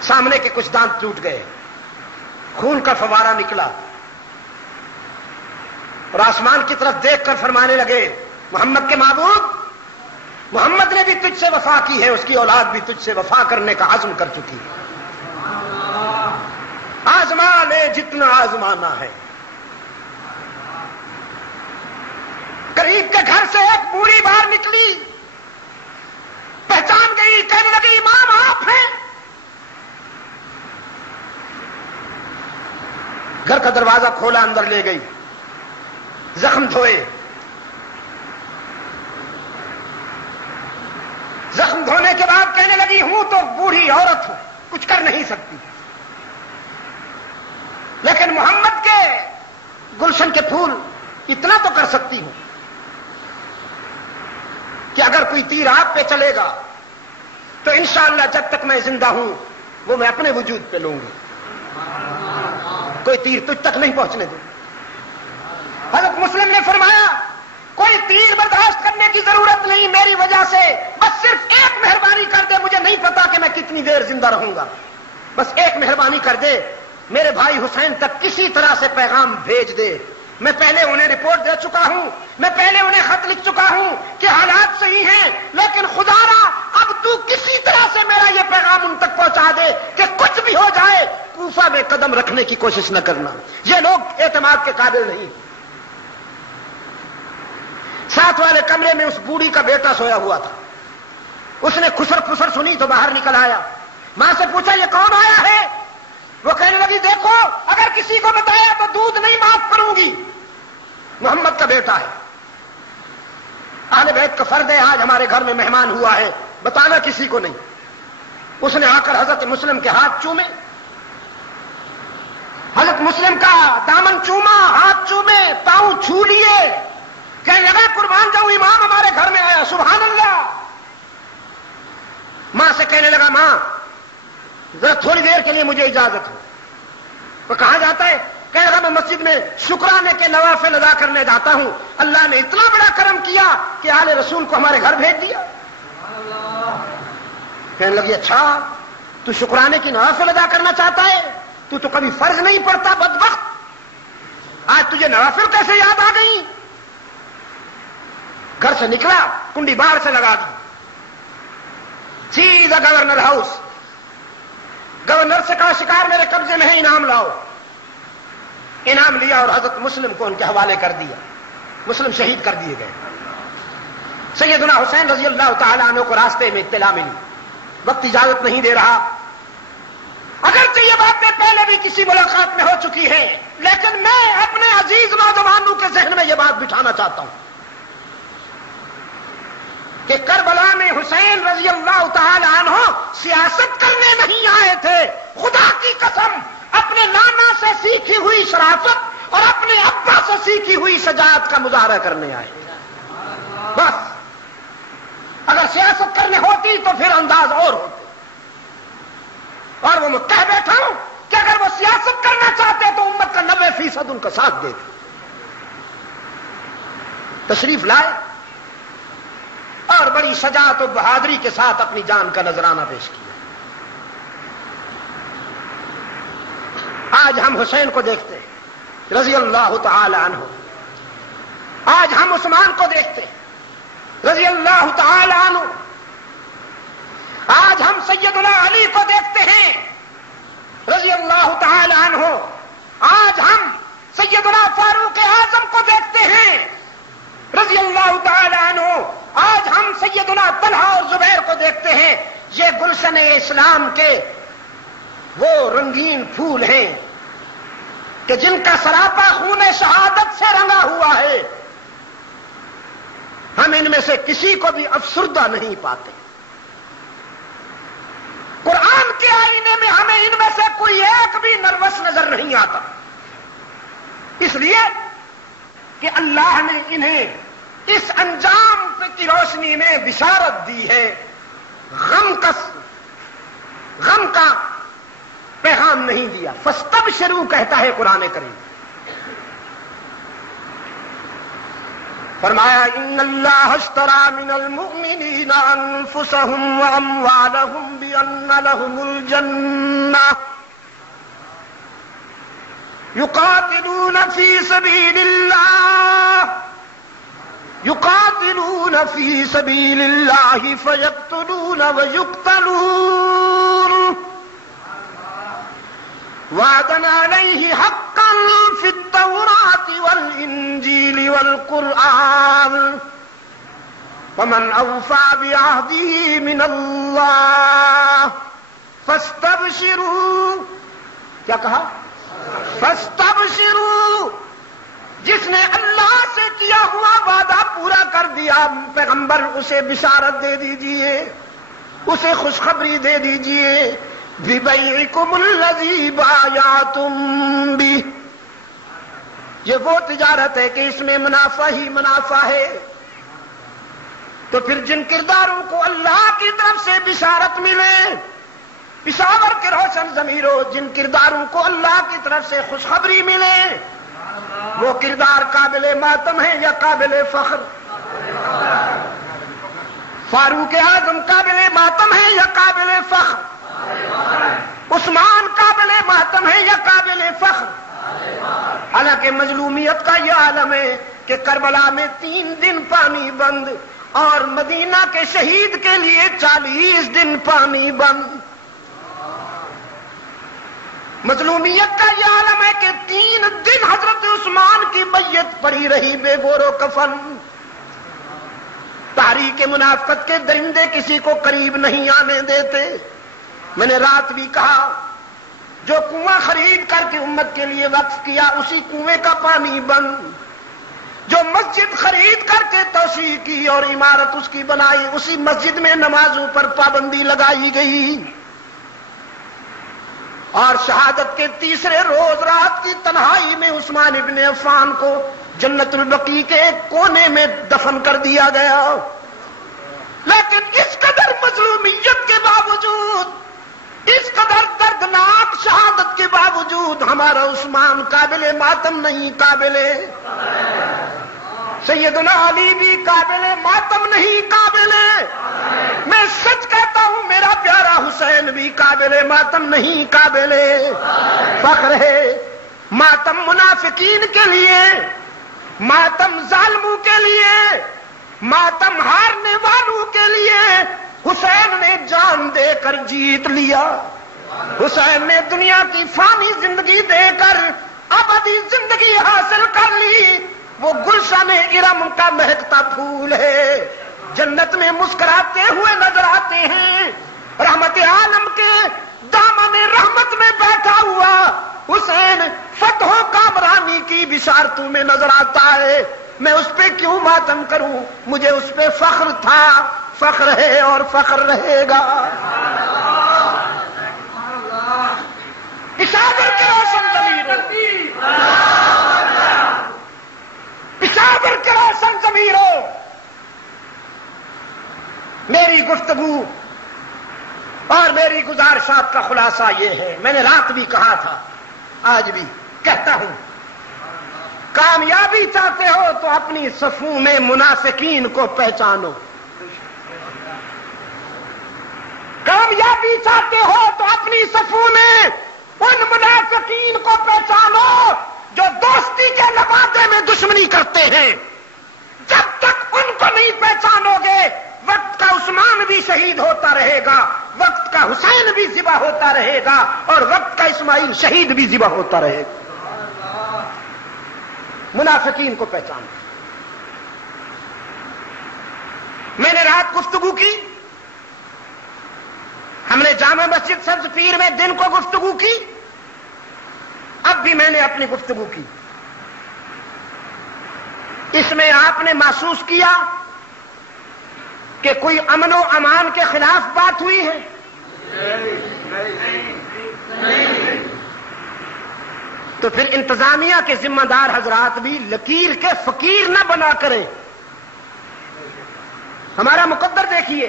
سامنے کے کچھ دانت ٹوٹ گئے، خون کا فوارہ نکلا، اور آسمان کی طرف دیکھ کر فرمانے لگے محمد کے معبود، محمد نے بھی تجھ سے وفا کی ہے، اس کی اولاد بھی تجھ سے وفا کرنے کا عزم کر چکی ہے، آزما لے جتنا آزمانا ہے۔ قریب کے گھر سے ایک بوڑھی باہر نکلی، پہچان گئی، کہنے لگی امام آپ ہیں؟ گھر کا دروازہ کھولا، اندر لے گئی، زخم دھوئے، زخم دھونے کے بعد کہنے لگی ہوں تو بوڑھی عورت ہوں، کچھ کر نہیں سکتی، لیکن محمد کے گلشن کے پھول اتنا تو کر سکتی ہوں کہ اگر کوئی تیر آپ پہ چلے گا تو انشاءاللہ جب تک میں زندہ ہوں وہ میں اپنے وجود پہ لوں گی، کوئی تیر تجھ تک نہیں پہنچنے دوں۔ حضرت مسلم نے فرمایا کوئی تیر برداشت کرنے کی ضرورت نہیں میری وجہ سے، بس صرف ایک مہربانی کر دے، مجھے نہیں پتا کہ میں کتنی دیر زندہ رہوں گا، بس ایک مہربانی کر دے، میرے بھائی حسین تک کسی طرح سے پیغام بھیج دے، میں پہلے انہیں رپورٹ دے چکا ہوں، میں پہلے انہیں خط لکھ چکا ہوں کہ حالات صحیح ہیں، لیکن خدا را اب تو کسی طرح سے میرا یہ پیغام ان تک پہنچا دے کہ کچھ بھی ہو جائے کوفہ میں قدم رکھنے کی کوشش نہ کرنا۔ یہ لوگ اعتماد کے قابل نہیں۔ ساتھ والے کمرے میں اس بوڑھی کا بیٹا سویا ہوا تھا، اس نے خسر پھسر سنی تو باہر نکل آیا، ماں سے پوچھا یہ کون آیا ہے؟ وہ کہنے لگی دیکھو اگر کسی کو بتایا تو دودھ نہیں معاف کروں گی، محمد کا بیٹا ہے، اہل بیت کا فرد ہے، آج ہمارے گھر میں مہمان ہوا ہے، بتانا کسی کو نہیں۔ اس نے آ کر حضرت مسلم کے ہاتھ چومے، حضرت مسلم کا دامن چوما، ہاتھ چومے، پاؤں چھو لیے، کہنے لگا قربان جاؤں امام ہمارے گھر میں آیا، سبحان اللہ۔ ماں سے کہنے لگا ماں ذرا تھوڑی دیر کے لیے مجھے اجازت ہو۔ وہ کہاں جاتا ہے؟ کہنے لگا میں مسجد میں شکرانے کے نوافل ادا کرنے جاتا ہوں، اللہ نے اتنا بڑا کرم کیا کہ آل رسول کو ہمارے گھر بھیج دیا۔ کہنے لگی اچھا تو شکرانے کی نوافل ادا کرنا چاہتا ہے، تو کبھی فرض نہیں پڑتا بدبخت، آج تجھے نوافل کیسے یاد آ گئی؟ گھر سے نکلا، کنڈی باہر سے لگا دی، سیدھا گورنر ہاؤس، گورنر سے کہا شکار میرے قبضے میں ہے، انعام لاؤ، انعام لیا اور حضرت مسلم کو ان کے حوالے کر دیا، مسلم شہید کر دیے گئے۔ سیدنا حسین رضی اللہ تعالی عنہ کو راستے میں اطلاع ملی، وقت اجازت نہیں دے رہا، اگرچہ یہ باتیں پہلے بھی کسی ملاقات میں ہو چکی ہیں، لیکن میں اپنے عزیز نوجوانوں کے ذہن میں یہ بات بٹھانا چاہتا ہوں کہ کربلا میں حسین رضی اللہ تعالی عنہ سیاست کرنے نہیں آئے تھے، خدا کی قسم اپنے نانا سے سیکھی ہوئی شرافت اور اپنے ابا سے سیکھی ہوئی شجاعت کا مظاہرہ کرنے آئے۔ بس اگر سیاست کرنے ہوتی تو پھر انداز اور ہوتے، اور وہ میں کہہ بیٹھا ہوں کہ اگر وہ سیاست کرنا چاہتے تو امت کا 90% ان کا ساتھ دیتے۔ تشریف لائے اور بڑی شجاعت و بہادری کے ساتھ اپنی جان کا نذرانہ پیش کیا۔ آج ہم حسین کو دیکھتے ہیں رضی اللہ تعالی عنہ، آج ہم عثمان کو دیکھتے ہیں رضی اللہ تعالی عنہ، آج ہم سیدنا علی کو دیکھتے ہیں رضی اللہ تعالی عنہ، آج ہم سیدنا فاروق اعظم کو دیکھتے ہیں رضی اللہ تعالی عنہ، آج ہم سیدنا طلحہ اور زبیر کو دیکھتے ہیں۔ یہ گلشن اسلام کے وہ رنگین پھول ہیں کہ جن کا سراپا خون شہادت سے رنگا ہوا ہے، ہم ان میں سے کسی کو بھی افسردہ نہیں پاتے۔ قرآن کے آئینے میں ہمیں ان میں سے کوئی ایک بھی نروس نظر نہیں آتا، اس لیے کہ اللہ نے انہیں اس انجام کی روشنی میں بشارت دی ہے، غم کا پیغام نہیں دیا۔ فاستبشروا کہتا ہے قرآن کریم، فرمایا ان اللہ اشترى من المؤمنین انفسهم واموالهم بان لهم الجنہ یقاتلون فی سبیل اللہ فیقتلون ویقتلون وعدا علیہ حقا فی التوراۃ والانجیل والقرآن ومن اوفی بعہدہ من اللہ فاستبشروا، کیا کہا؟ فاستبشروا، جس نے اللہ سے کیا ہوا وعدہ پورا کر دیا پیغمبر اسے بشارت دے دیجئے، اسے خوشخبری دے دیجئے، بِبَيْعِكُمُ الَّذِي بَایَعْتُم بِهِ، یہ وہ تجارت ہے کہ اس میں منافع ہی منافع ہے۔ تو پھر جن کرداروں کو اللہ کی طرف سے بشارت ملے، پشاور کے روشن ضمیروں، جن کرداروں کو اللہ کی طرف سے خوشخبری ملے، وہ کردار قابل ماتم ہے یا قابل فخر؟ فاروق اعظم قابل ماتم ہے یا قابل فخر؟ عثمان قابل ماتم ہے یا قابل فخر؟ حالانکہ مظلومیت کا یہ عالم ہے کہ کربلا میں 3 دن پانی بند اور مدینہ کے شہید کے لیے 40 دن پانی بند۔ مظلومیت کا یہ عالم ہے کہ 3 دن حضرت عثمان کی میت پڑی رہی بے گور و کفن۔ تاریخ منافقت کے درندے کسی کو قریب نہیں آنے دیتے۔ میں نے رات بھی کہا، جو کنواں خرید کر کے امت کے لیے وقف کیا اسی کنویں کا پانی بند، جو مسجد خرید کر کے توسیع کی اور عمارت اس کی بنائی اسی مسجد میں نمازوں پر پابندی لگائی گئی، اور شہادت کے تیسرے روز رات کی تنہائی میں عثمان ابن عفان کو جنت البقیع کے ایک کونے میں دفن کر دیا گیا۔ لیکن اس قدر مظلومیت کے باوجود، اس قدر دردناک شہادت کے باوجود ہمارا عثمان قابل ماتم نہیں، قابل سیدنا علی بھی قابل ماتم نہیں، قابل، میں سچ کہتا ہوں میرا پیارا حسین بھی قابل ماتم نہیں، قابل فخر ہے۔ ماتم منافقین کے لیے، ماتم ظالموں کے لیے، ماتم ہارنے والوں کے لیے حسین نے جان دے کر جیت لیا۔ حسین نے دنیا کی فانی زندگی دے کر ابدی زندگی حاصل کر لی۔ وہ گلشن ارم کا مہکتا پھول ہے، جنت میں مسکراتے ہوئے نظر آتے ہیں، رحمت عالم کے دامن رحمت میں بیٹھا ہوا حسین فتح و کامرانی کی بشارتوں میں نظر آتا ہے۔ میں اس پہ کیوں ماتم کروں؟ مجھے اس پہ فخر تھا، فخر ہے اور فخر رہے گا۔ پشاور کے روشن ضمیروں، پشاور کے روشن ضمیروں، میری گفتگو اور میری گزارشات کا خلاصہ یہ ہے، میں نے رات بھی کہا تھا، آج بھی کہتا ہوں، کامیابی چاہتے ہو تو اپنی صفوں میں منافقین کو پہچانو، کامیابی چاہتے ہو تو اپنی صفوں میں ان منافقین کو پہچانو جو دوستی کے لبادے میں دشمنی کرتے ہیں۔ جب تک ان کو نہیں پہچانو گے، وقت کا عثمان بھی شہید ہوتا رہے گا، وقت کا حسین بھی ذبح ہوتا رہے گا، اور وقت کا اسماعیل شہید بھی ذبح ہوتا رہے گا۔ منافقین کو پہچانو۔ میں نے رات گفتگو کی، ہم نے جامع مسجد سبز پیر میں دن کو گفتگو کی، اب بھی میں نے اپنی گفتگو کی۔ اس میں آپ نے محسوس کیا کہ کوئی امن و امان کے خلاف بات ہوئی ہے؟ تو پھر انتظامیہ کے ذمہ دار حضرات بھی لکیر کے فقیر نہ بنا کریں۔ ہمارا مقدر دیکھیے،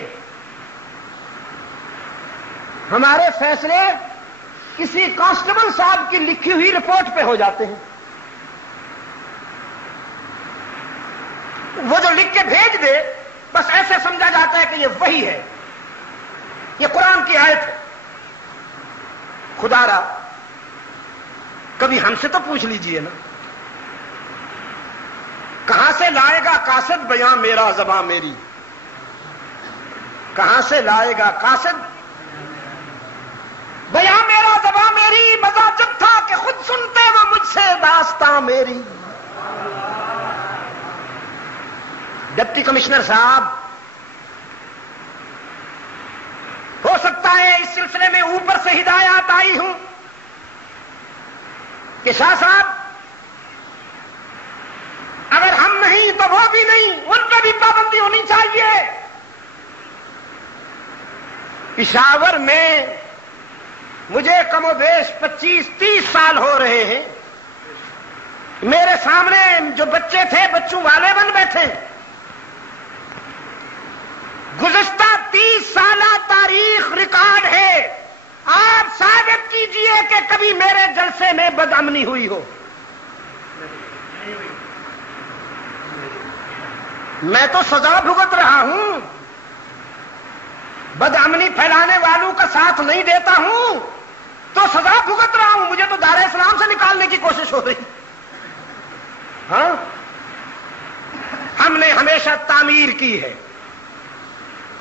ہمارے فیصلے کسی کانسٹیبل صاحب کی لکھی ہوئی رپورٹ پہ ہو جاتے ہیں، وہ جو لکھ کے بھیج دے بس ایسے سمجھا جاتا ہے کہ یہ وہی ہے، یہ قرآن کی آیت ہے۔ خدا را کبھی ہم سے تو پوچھ لیجئے نا، کہاں سے لائے گا قاصد بیاں میرا زباں میری؟ کہاں سے لائے گا قاصد بیاں میرا زباں میری؟ مزہ جب تھا کہ خود سنتے وہ مجھ سے داستاں میری۔ ڈپٹی کمشنر صاحب، ہو سکتا ہے اس سلسلے میں اوپر سے ہدایات آئی ہوں، کہ شاہ صاحب اگر ہم نہیں تو وہ بھی نہیں، ان پہ بھی پابندی ہونی چاہیے۔ پشاور میں مجھے کم و بیش 25-30 سال ہو رہے ہیں، میرے سامنے جو بچے تھے بچوں والے بن بیٹھے، گزشتہ 30 سالہ تاریخ ریکارڈ ہے، آپ ثابت کیجئے کہ کبھی میرے جلسے میں بدامنی ہوئی ہو۔ میں تو سزا بھگت رہا ہوں، بدامنی پھیلانے والوں کا ساتھ نہیں دیتا ہوں تو سزا بھگت رہا ہوں، مجھے تو دار اسلام سے نکالنے کی کوشش ہو رہی۔ ہاں، ہم نے ہمیشہ تعمیر کی ہے،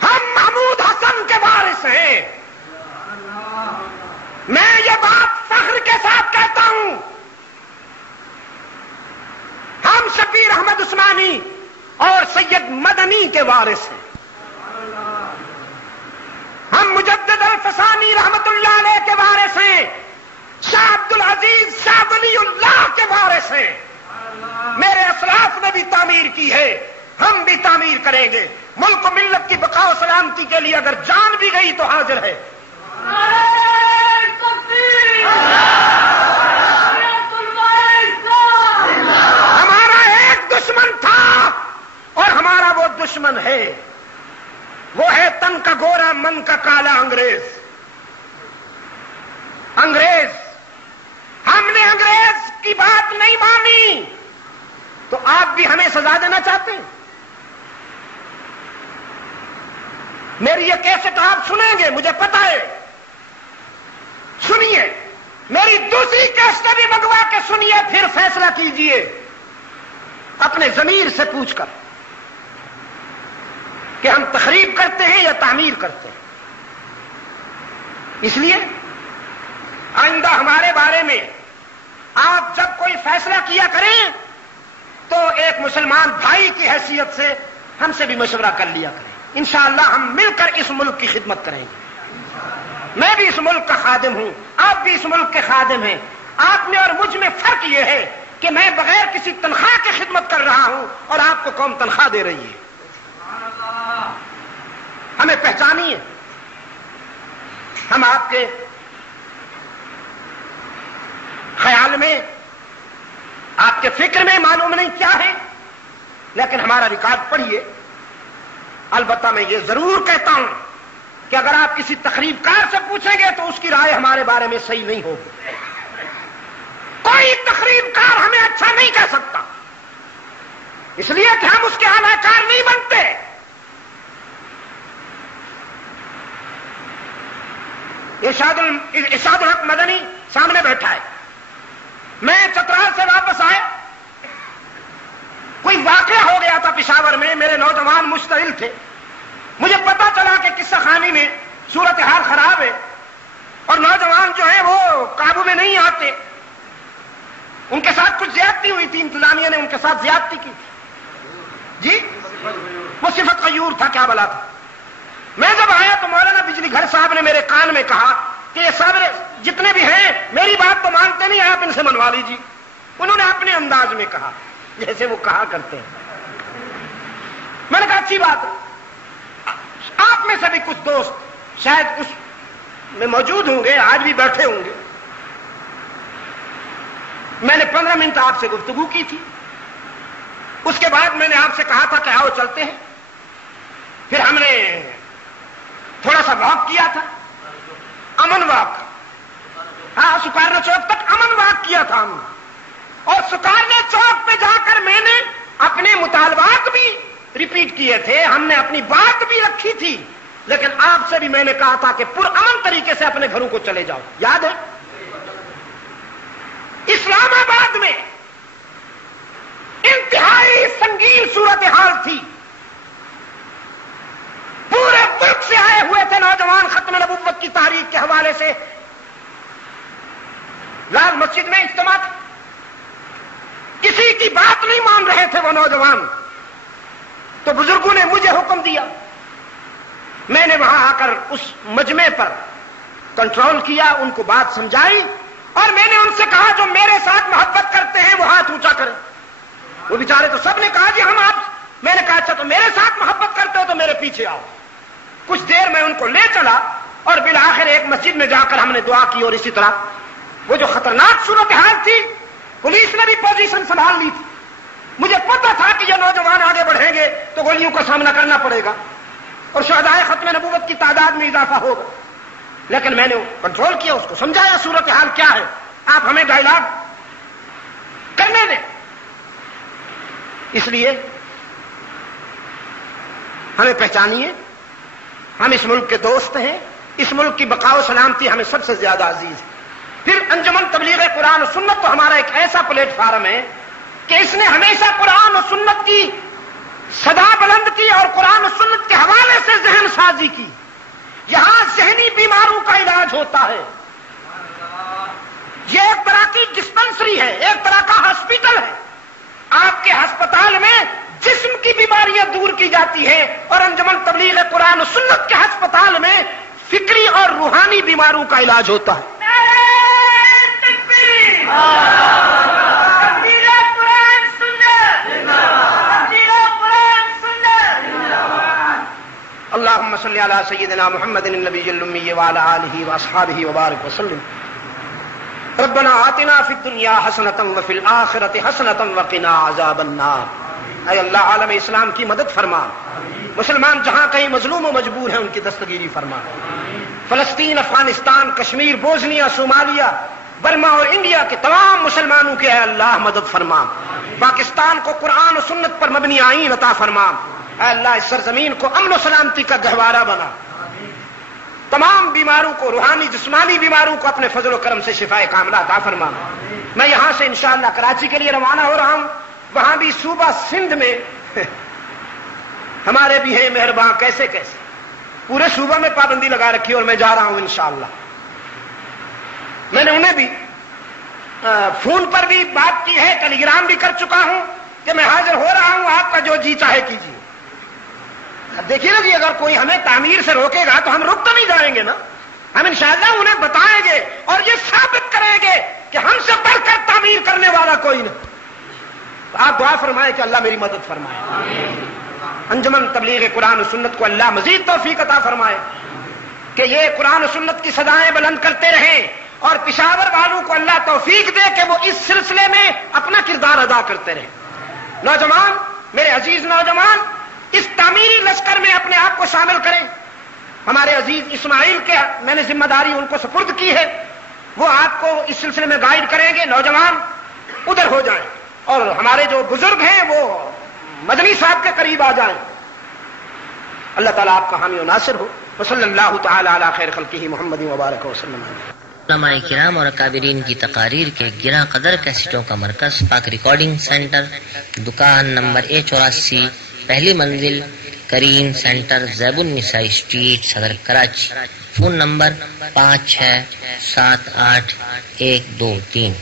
ہم محمود حسن کے وارث ہیں۔ میں یہ بات فخر کے ساتھ کہتا ہوں، ہم شبیر احمد عثمانی اور سید مدنی کے وارث ہیں، ہم مجدد الفسانی رحمت اللہ علیہ کے وارث ہیں، شاہ عبد العزیز شاہ ولی اللہ کے وارث ہیں۔ میرے اسلاف نے بھی تعمیر کی ہے، ہم بھی تعمیر کریں گے۔ ملک و ملت کی بقا و سلامتی کے لیے اگر جان بھی گئی تو حاضر ہے۔ ہمارا ایک دشمن تھا اور ہمارا وہ دشمن ہے، وہ ہے تن کا گورا من کا کالا انگریز۔ انگریز، ہم نے انگریز کی بات نہیں مانی تو آپ بھی ہمیں سزا دینا چاہتے ہیں؟ میری یہ کیسٹ آپ سنیں گے، مجھے پتا ہے، سنیے، میری دوسری کیسٹ بھی منگوا کے سنیے، پھر فیصلہ کیجئے اپنے ضمیر سے پوچھ کر کہ ہم تخریب کرتے ہیں یا تعمیر کرتے ہیں۔ اس لیے آئندہ ہمارے بارے میں آپ جب کوئی فیصلہ کیا کریں تو ایک مسلمان بھائی کی حیثیت سے ہم سے بھی مشورہ کر لیا کریں، انشاءاللہ ہم مل کر اس ملک کی خدمت کریں گے۔ میں بھی اس ملک کا خادم ہوں، آپ بھی اس ملک کے خادم ہیں۔ آپ میں اور مجھ میں فرق یہ ہے کہ میں بغیر کسی تنخواہ کی خدمت کر رہا ہوں اور آپ کو قوم تنخواہ دے رہی ہے۔ ہمیں پہچانیے، ہم آپ کے خیال میں، آپ کے فکر میں معلوم نہیں کیا ہے، لیکن ہمارا ریکارڈ پڑھیے۔ البتہ میں یہ ضرور کہتا ہوں کہ اگر آپ کسی تقریب کار سے پوچھیں گے تو اس کی رائے ہمارے بارے میں صحیح نہیں ہوگی۔ کوئی تقریب کار ہمیں اچھا نہیں کہہ سکتا، اس لیے کہ ہم اس کے اعلی کار نہیں بنتے۔ ارشاد الحق مدنی سامنے بیٹھا ہے، میں چترال سے واپس آئے، کوئی واقعہ ہو گیا تھا پشاور میں، میرے نوجوان مشتعل تھے، مجھے پتا چلا کہ قصہ خانی میں صورتحال خراب ہے اور نوجوان جو ہیں وہ قابو میں نہیں آتے، ان کے ساتھ کچھ زیادتی ہوئی تھی، انتظامیہ نے ان کے ساتھ زیادتی کی تھی۔ جی وہ صفت غیور تھا، کیا بلا تھا۔ میں جب آیا تو مولانا بجلی گھر صاحب نے میرے کان میں کہا کہ یہ سب جتنے بھی ہیں میری بات تو مانتے نہیں، آپ ان سے منوا لیجیے۔ انہوں نے اپنے انداز میں کہا جیسے وہ کہا کرتے ہیں۔ میں نے کہا اچھی بات ہے، آپ میں سے بھی کچھ دوست شاید اس میں موجود ہوں گے، آج بھی بیٹھے ہوں گے۔ میں نے 15 منٹ آپ سے گفتگو کی تھی، اس کے بعد میں نے آپ سے کہا تھا کہ آؤ چلتے ہیں، پھر ہم نے تھوڑا سا واک کیا تھا، امن واک، ہاں سکارنا چوک تک امن واک کیا تھا ہم، اور سکارنا چوک پہ جا کر میں نے اپنے مطالبات بھی ریپیٹ کیے تھے، ہم نے اپنی بات بھی رکھی تھی، لیکن آپ سے بھی میں نے کہا تھا کہ پرامن طریقے سے اپنے گھروں کو چلے جاؤ، یاد ہے؟ اسلام آباد میں انتہائی سنگین صورتحال تھی، پورے ملک سے آئے ہوئے تھے نوجوان، ختم نبوت کی تحریک کے حوالے سے لال مسجد میں اجتماع تھا، کسی کی بات نہیں مان رہے تھے وہ نوجوان، تو بزرگوں نے مجھے حکم دیا، میں نے وہاں آ کر اس مجمع پر کنٹرول کیا، ان کو بات سمجھائی اور میں نے ان سے کہا جو میرے ساتھ محبت کرتے ہیں وہ ہاتھ اونچا کریں. وہ بیچارے تو سب نے کہا جی ہم آپ. میں نے کہا اچھا تو میرے ساتھ محبت کرتے ہو تو میرے پیچھے آؤ. کچھ دیر میں ان کو لے چلا اور بالآخر ایک مسجد میں جا کر ہم نے دعا کی. اور اسی طرح وہ جو خطرناک صورتحال تھی پولیس نے بھی پوزیشن سنبھال لی تھی. مجھے پتا تھا کہ یہ نوجوان آگے بڑھیں گے تو گولیوں کا سامنا کرنا پڑے گا اور شہدائے ختم نبوت کی تعداد میں اضافہ ہوگا. لیکن میں نے کنٹرول کیا, اس کو سمجھایا صورتحال کیا ہے, آپ ہمیں ڈائلاگ کرنے دیں. اس لیے ہمیں پہچانیے, ہم اس ملک کے دوست ہیں, اس ملک کی بقا و سلامتی ہمیں سب سے زیادہ عزیز ہے. پھر انجمن تبلیغ قرآن و سنت تو ہمارا ایک ایسا پلیٹ فارم ہے کہ اس نے ہمیشہ قرآن و سنت کی صدا بلند کی اور قرآن و سنت کے حوالے سے ذہن سازی کی. یہاں ذہنی بیماروں کا علاج ہوتا ہے. یہ ایک طرح کی ڈسپنسری ہے, ایک طرح کا ہاسپٹل ہے. آپ کے ہسپتال میں جسم کی بیماریاں دور کی جاتی ہیں اور انجمن تبلیغ قرآن و سنت کے ہسپتال میں فکری اور روحانی بیماروں کا علاج ہوتا ہے. اللهم صل على سيدنا محمد النبي الأمي وعلى آله وأصحابه وبارك وسلم. ربنا آتنا في الدنيا حسنة وفي الآخرة حسنة وقنا عذاب النار. اے اللہ عالم اسلام کی مدد فرما, مسلمان جہاں کہیں مظلوم و مجبور ہیں ان کی دستگیری فرما. فلسطین, Afghanistan, Kashmir, Bosnia, Somalia, Burma اور انڈیا کے تمام مسلمانوں کے اے اللہ مدد فرما. پاکستان کو قرآن و سنت پر مبنی آئین عطا فرما. اے اللہ اس سرزمین کو امن و سلامتی کا گہوارہ بنا. تمام بیماروں کو, روحانی جسمانی بیماروں کو اپنے فضل و کرم سے شفائے کاملہ عطا فرما. میں یہاں سے انشاءاللہ کراچی کے لیے روانہ ہو رہا ہوں. وہاں بھی صوبہ سندھ میں ہمارے بھی ہیں مہربان, کیسے کیسے پورے صوبہ میں پابندی لگا رکھی اور میں جا رہا ہوں انشاءاللہ. میں نے انہیں بھی فون پر بھی بات کی ہے, ٹیلی گرام بھی کر چکا ہوں کہ میں حاضر ہو رہا ہوں, آپ کا جو جی چاہے کیجیے. اب دیکھیے نا جی, اگر کوئی ہمیں تعمیر سے روکے گا تو ہم رک تو نہیں جائیں گے نا. ہم انشاءاللہ انہیں بتائیں گے اور یہ ثابت کریں گے کہ ہم سے بڑھ کر تعمیر کرنے والا کوئی نہیں. آپ دعا فرمائیں کہ اللہ میری مدد فرمائے. انجمن تبلیغ قرآن و سنت کو اللہ مزید توفیق عطا فرمائے کہ یہ قرآن و سنت کی صدائیں بلند کرتے رہیں, اور پشاور والوں کو اللہ توفیق دے کہ وہ اس سلسلے میں اپنا کردار ادا کرتے رہیں. نوجوان, میرے عزیز نوجوان, اس تعمیری لشکر میں اپنے آپ کو شامل کریں. ہمارے عزیز اسماعیل کے میں نے ذمہ داری ان کو سپرد کی ہے, وہ آپ کو اس سلسلے میں گائیڈ کریں گے. نوجوان ادھر ہو جائیں اور ہمارے جو بزرگ ہیں وہ مدنی صاحب کے قریب آ جائیں. اللہ تعالیٰ آپ کا حامی و ناصر ہو. وصلی اللہ تعالی علی خیر خلقہ محمد وبارک وسلم. علماء کرام اور اکابرین کی تقاریر کے گراں قدر کیسٹوں کا مرکز پاک ریکارڈنگ سینٹر, دکان نمبر A84, پہلی منزل, کریم سینٹر, زیب النساء اسٹریٹ, صدر کراچی. Phone number 5678 123.